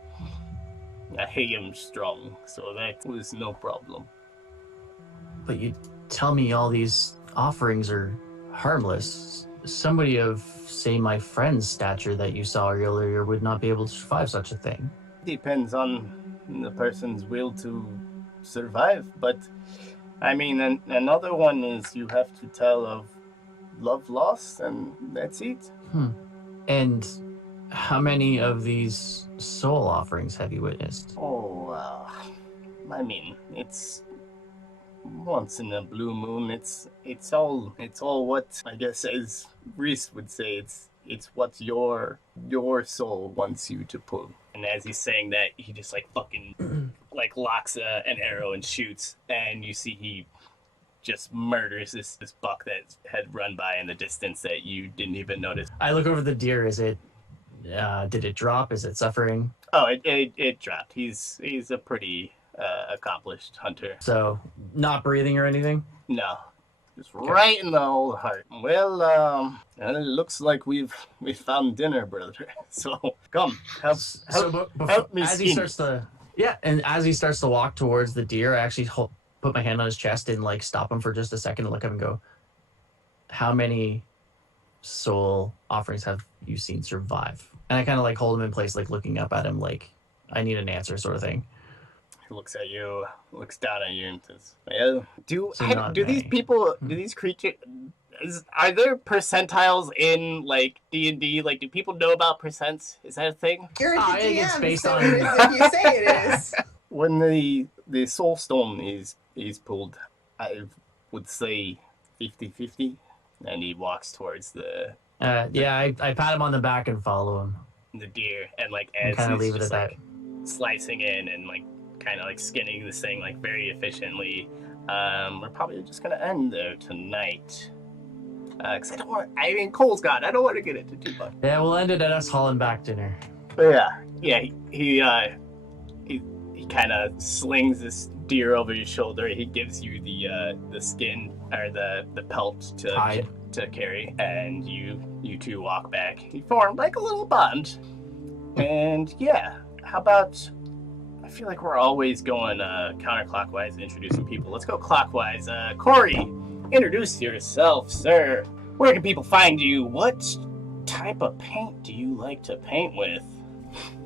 I am strong, so that was no problem. But you tell me all these offerings are harmless. Somebody of, say, my friend's stature that you saw earlier would not be able to survive such a thing. Depends on the person's will to survive, but I mean, another one is you have to tell of love lost, and that's it. And how many of these soul offerings have you witnessed? Oh, I mean, it's once in a blue moon. It's all what I guess, as Rhys would say, it's what your soul wants you to pull. And as he's saying that, he just like fucking like locks an arrow and shoots, and you see he just murders this buck that had run by in the distance that you didn't even notice. I look over the deer. Is it? Did it drop? Is it suffering? Oh, it dropped. He's a pretty accomplished hunter. So not breathing or anything? No, just right in the old heart. Well, it looks like we've found dinner, brother. So come, help me as he skin starts to as he starts to walk towards the deer, I actually put my hand on his chest and like stop him for just a second and look at him and go, how many soul offerings have you seen survive? And I kind of like hold him in place, like looking up at him, like I need an answer, sort of thing. He looks at you, looks down at you, and says, "Well, do not these me. people, do these creatures, are there percentiles in like D&D? Like, do people know about percents? Is that a thing? You're I the think it's DM, based so on- it is if you say it is. When the soul stone is pulled, I would say 50-50, and he walks towards the I pat him on the back and follow him. deer, and like And as kind of he's leave it just at like slicing in and like kind of like skinning this thing like very efficiently. We're probably just gonna end there tonight. Cause I mean, Cole's gone. I don't want to get into too much. Yeah, we'll end it at us hauling back dinner. But yeah. He kind of slings this deer over your shoulder. He gives you the skin or the pelt Hide. to carry, and you two walk back. You form like a little bond. And yeah, how about? I feel like we're always going counterclockwise, introducing people. Let's go clockwise. Corey, introduce yourself, sir. Where can people find you? What type of paint do you like to paint with?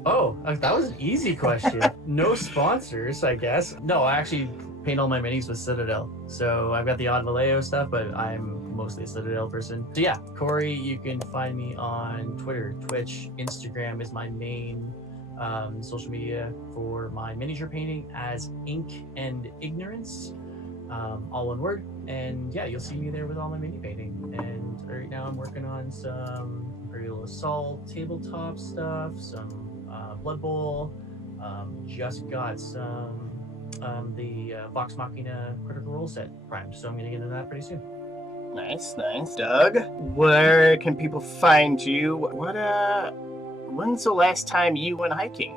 Oh, that was an easy question. No sponsors, I guess. No, I actually paint all my minis with Citadel. So I've got the odd Vallejo stuff, but I'm mostly a Citadel person. So yeah, Corey, you can find me on Twitter, Twitch, Instagram is my main social media for my miniature painting as Ink and Ignorance, all one word. And yeah, you'll see me there with all my mini painting. And right now I'm working on some Imperial Assault tabletop stuff, some Blood Bowl, just got some the Vox Machina Critical Role set primed, so I'm gonna get into that pretty soon. Nice. Doug, where can people find you? When's the last time you went hiking?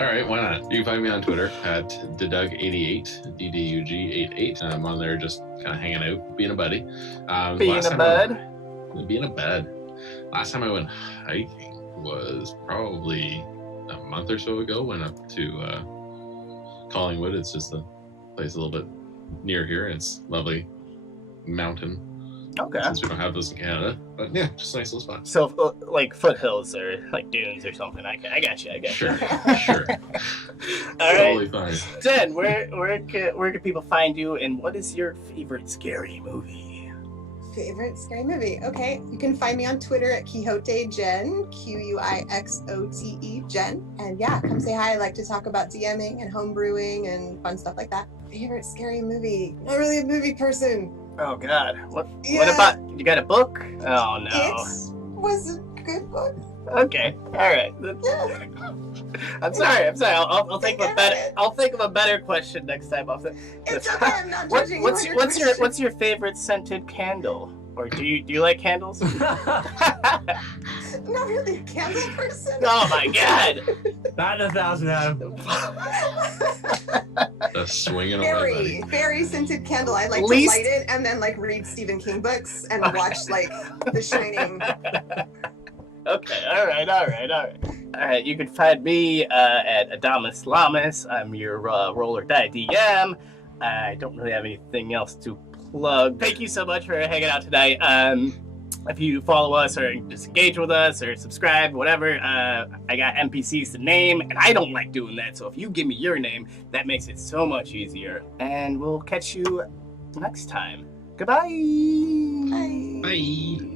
All right, why not? You can find me on Twitter at DDUG88, DDUG88. I'm on there just kind of hanging out, being a buddy. Being a bud? Being a bud. Last time I went hiking was probably a month or so ago. Went up to Collingwood. It's just a place a little bit near here. It's lovely mountain. Okay. Since we don't have those in Canada. But yeah, just a nice little spot. So, like foothills or like dunes or something. I got you. Sure. All Totally right. fine. Jen, where can people find you, and what is your favorite scary movie? Favorite scary movie? Okay, you can find me on Twitter at Quixote Jen, QUIXOTE Jen. And yeah, come say hi. I like to talk about DMing and homebrewing and fun stuff like that. Favorite scary movie? Not really a movie person. Oh God, what Yeah. about, you got a book? Oh no. It was a good book. Okay, all right. Yeah. I'm sorry. I'll think of a Think better. about it. I'll think of a better question next time. It's okay. I'm not judging you on your what's question. your favorite scented candle? Or do you like candles? Not really a candle person. Oh my God. Batting 1,000 Adam. Just swinging away, buddy. Very scented candle. I like Least- to light it and then like read Stephen King books and watch like The Shining. Okay, all right. You can find me at Adamus Lamas. I'm your roll or die DM. I don't really have anything else to plug. Thank you so much for hanging out tonight. If you follow us or just engage with us or subscribe, whatever, I got NPCs to name, and I don't like doing that. So if you give me your name, that makes it so much easier. And we'll catch you next time. Goodbye. Bye. Bye.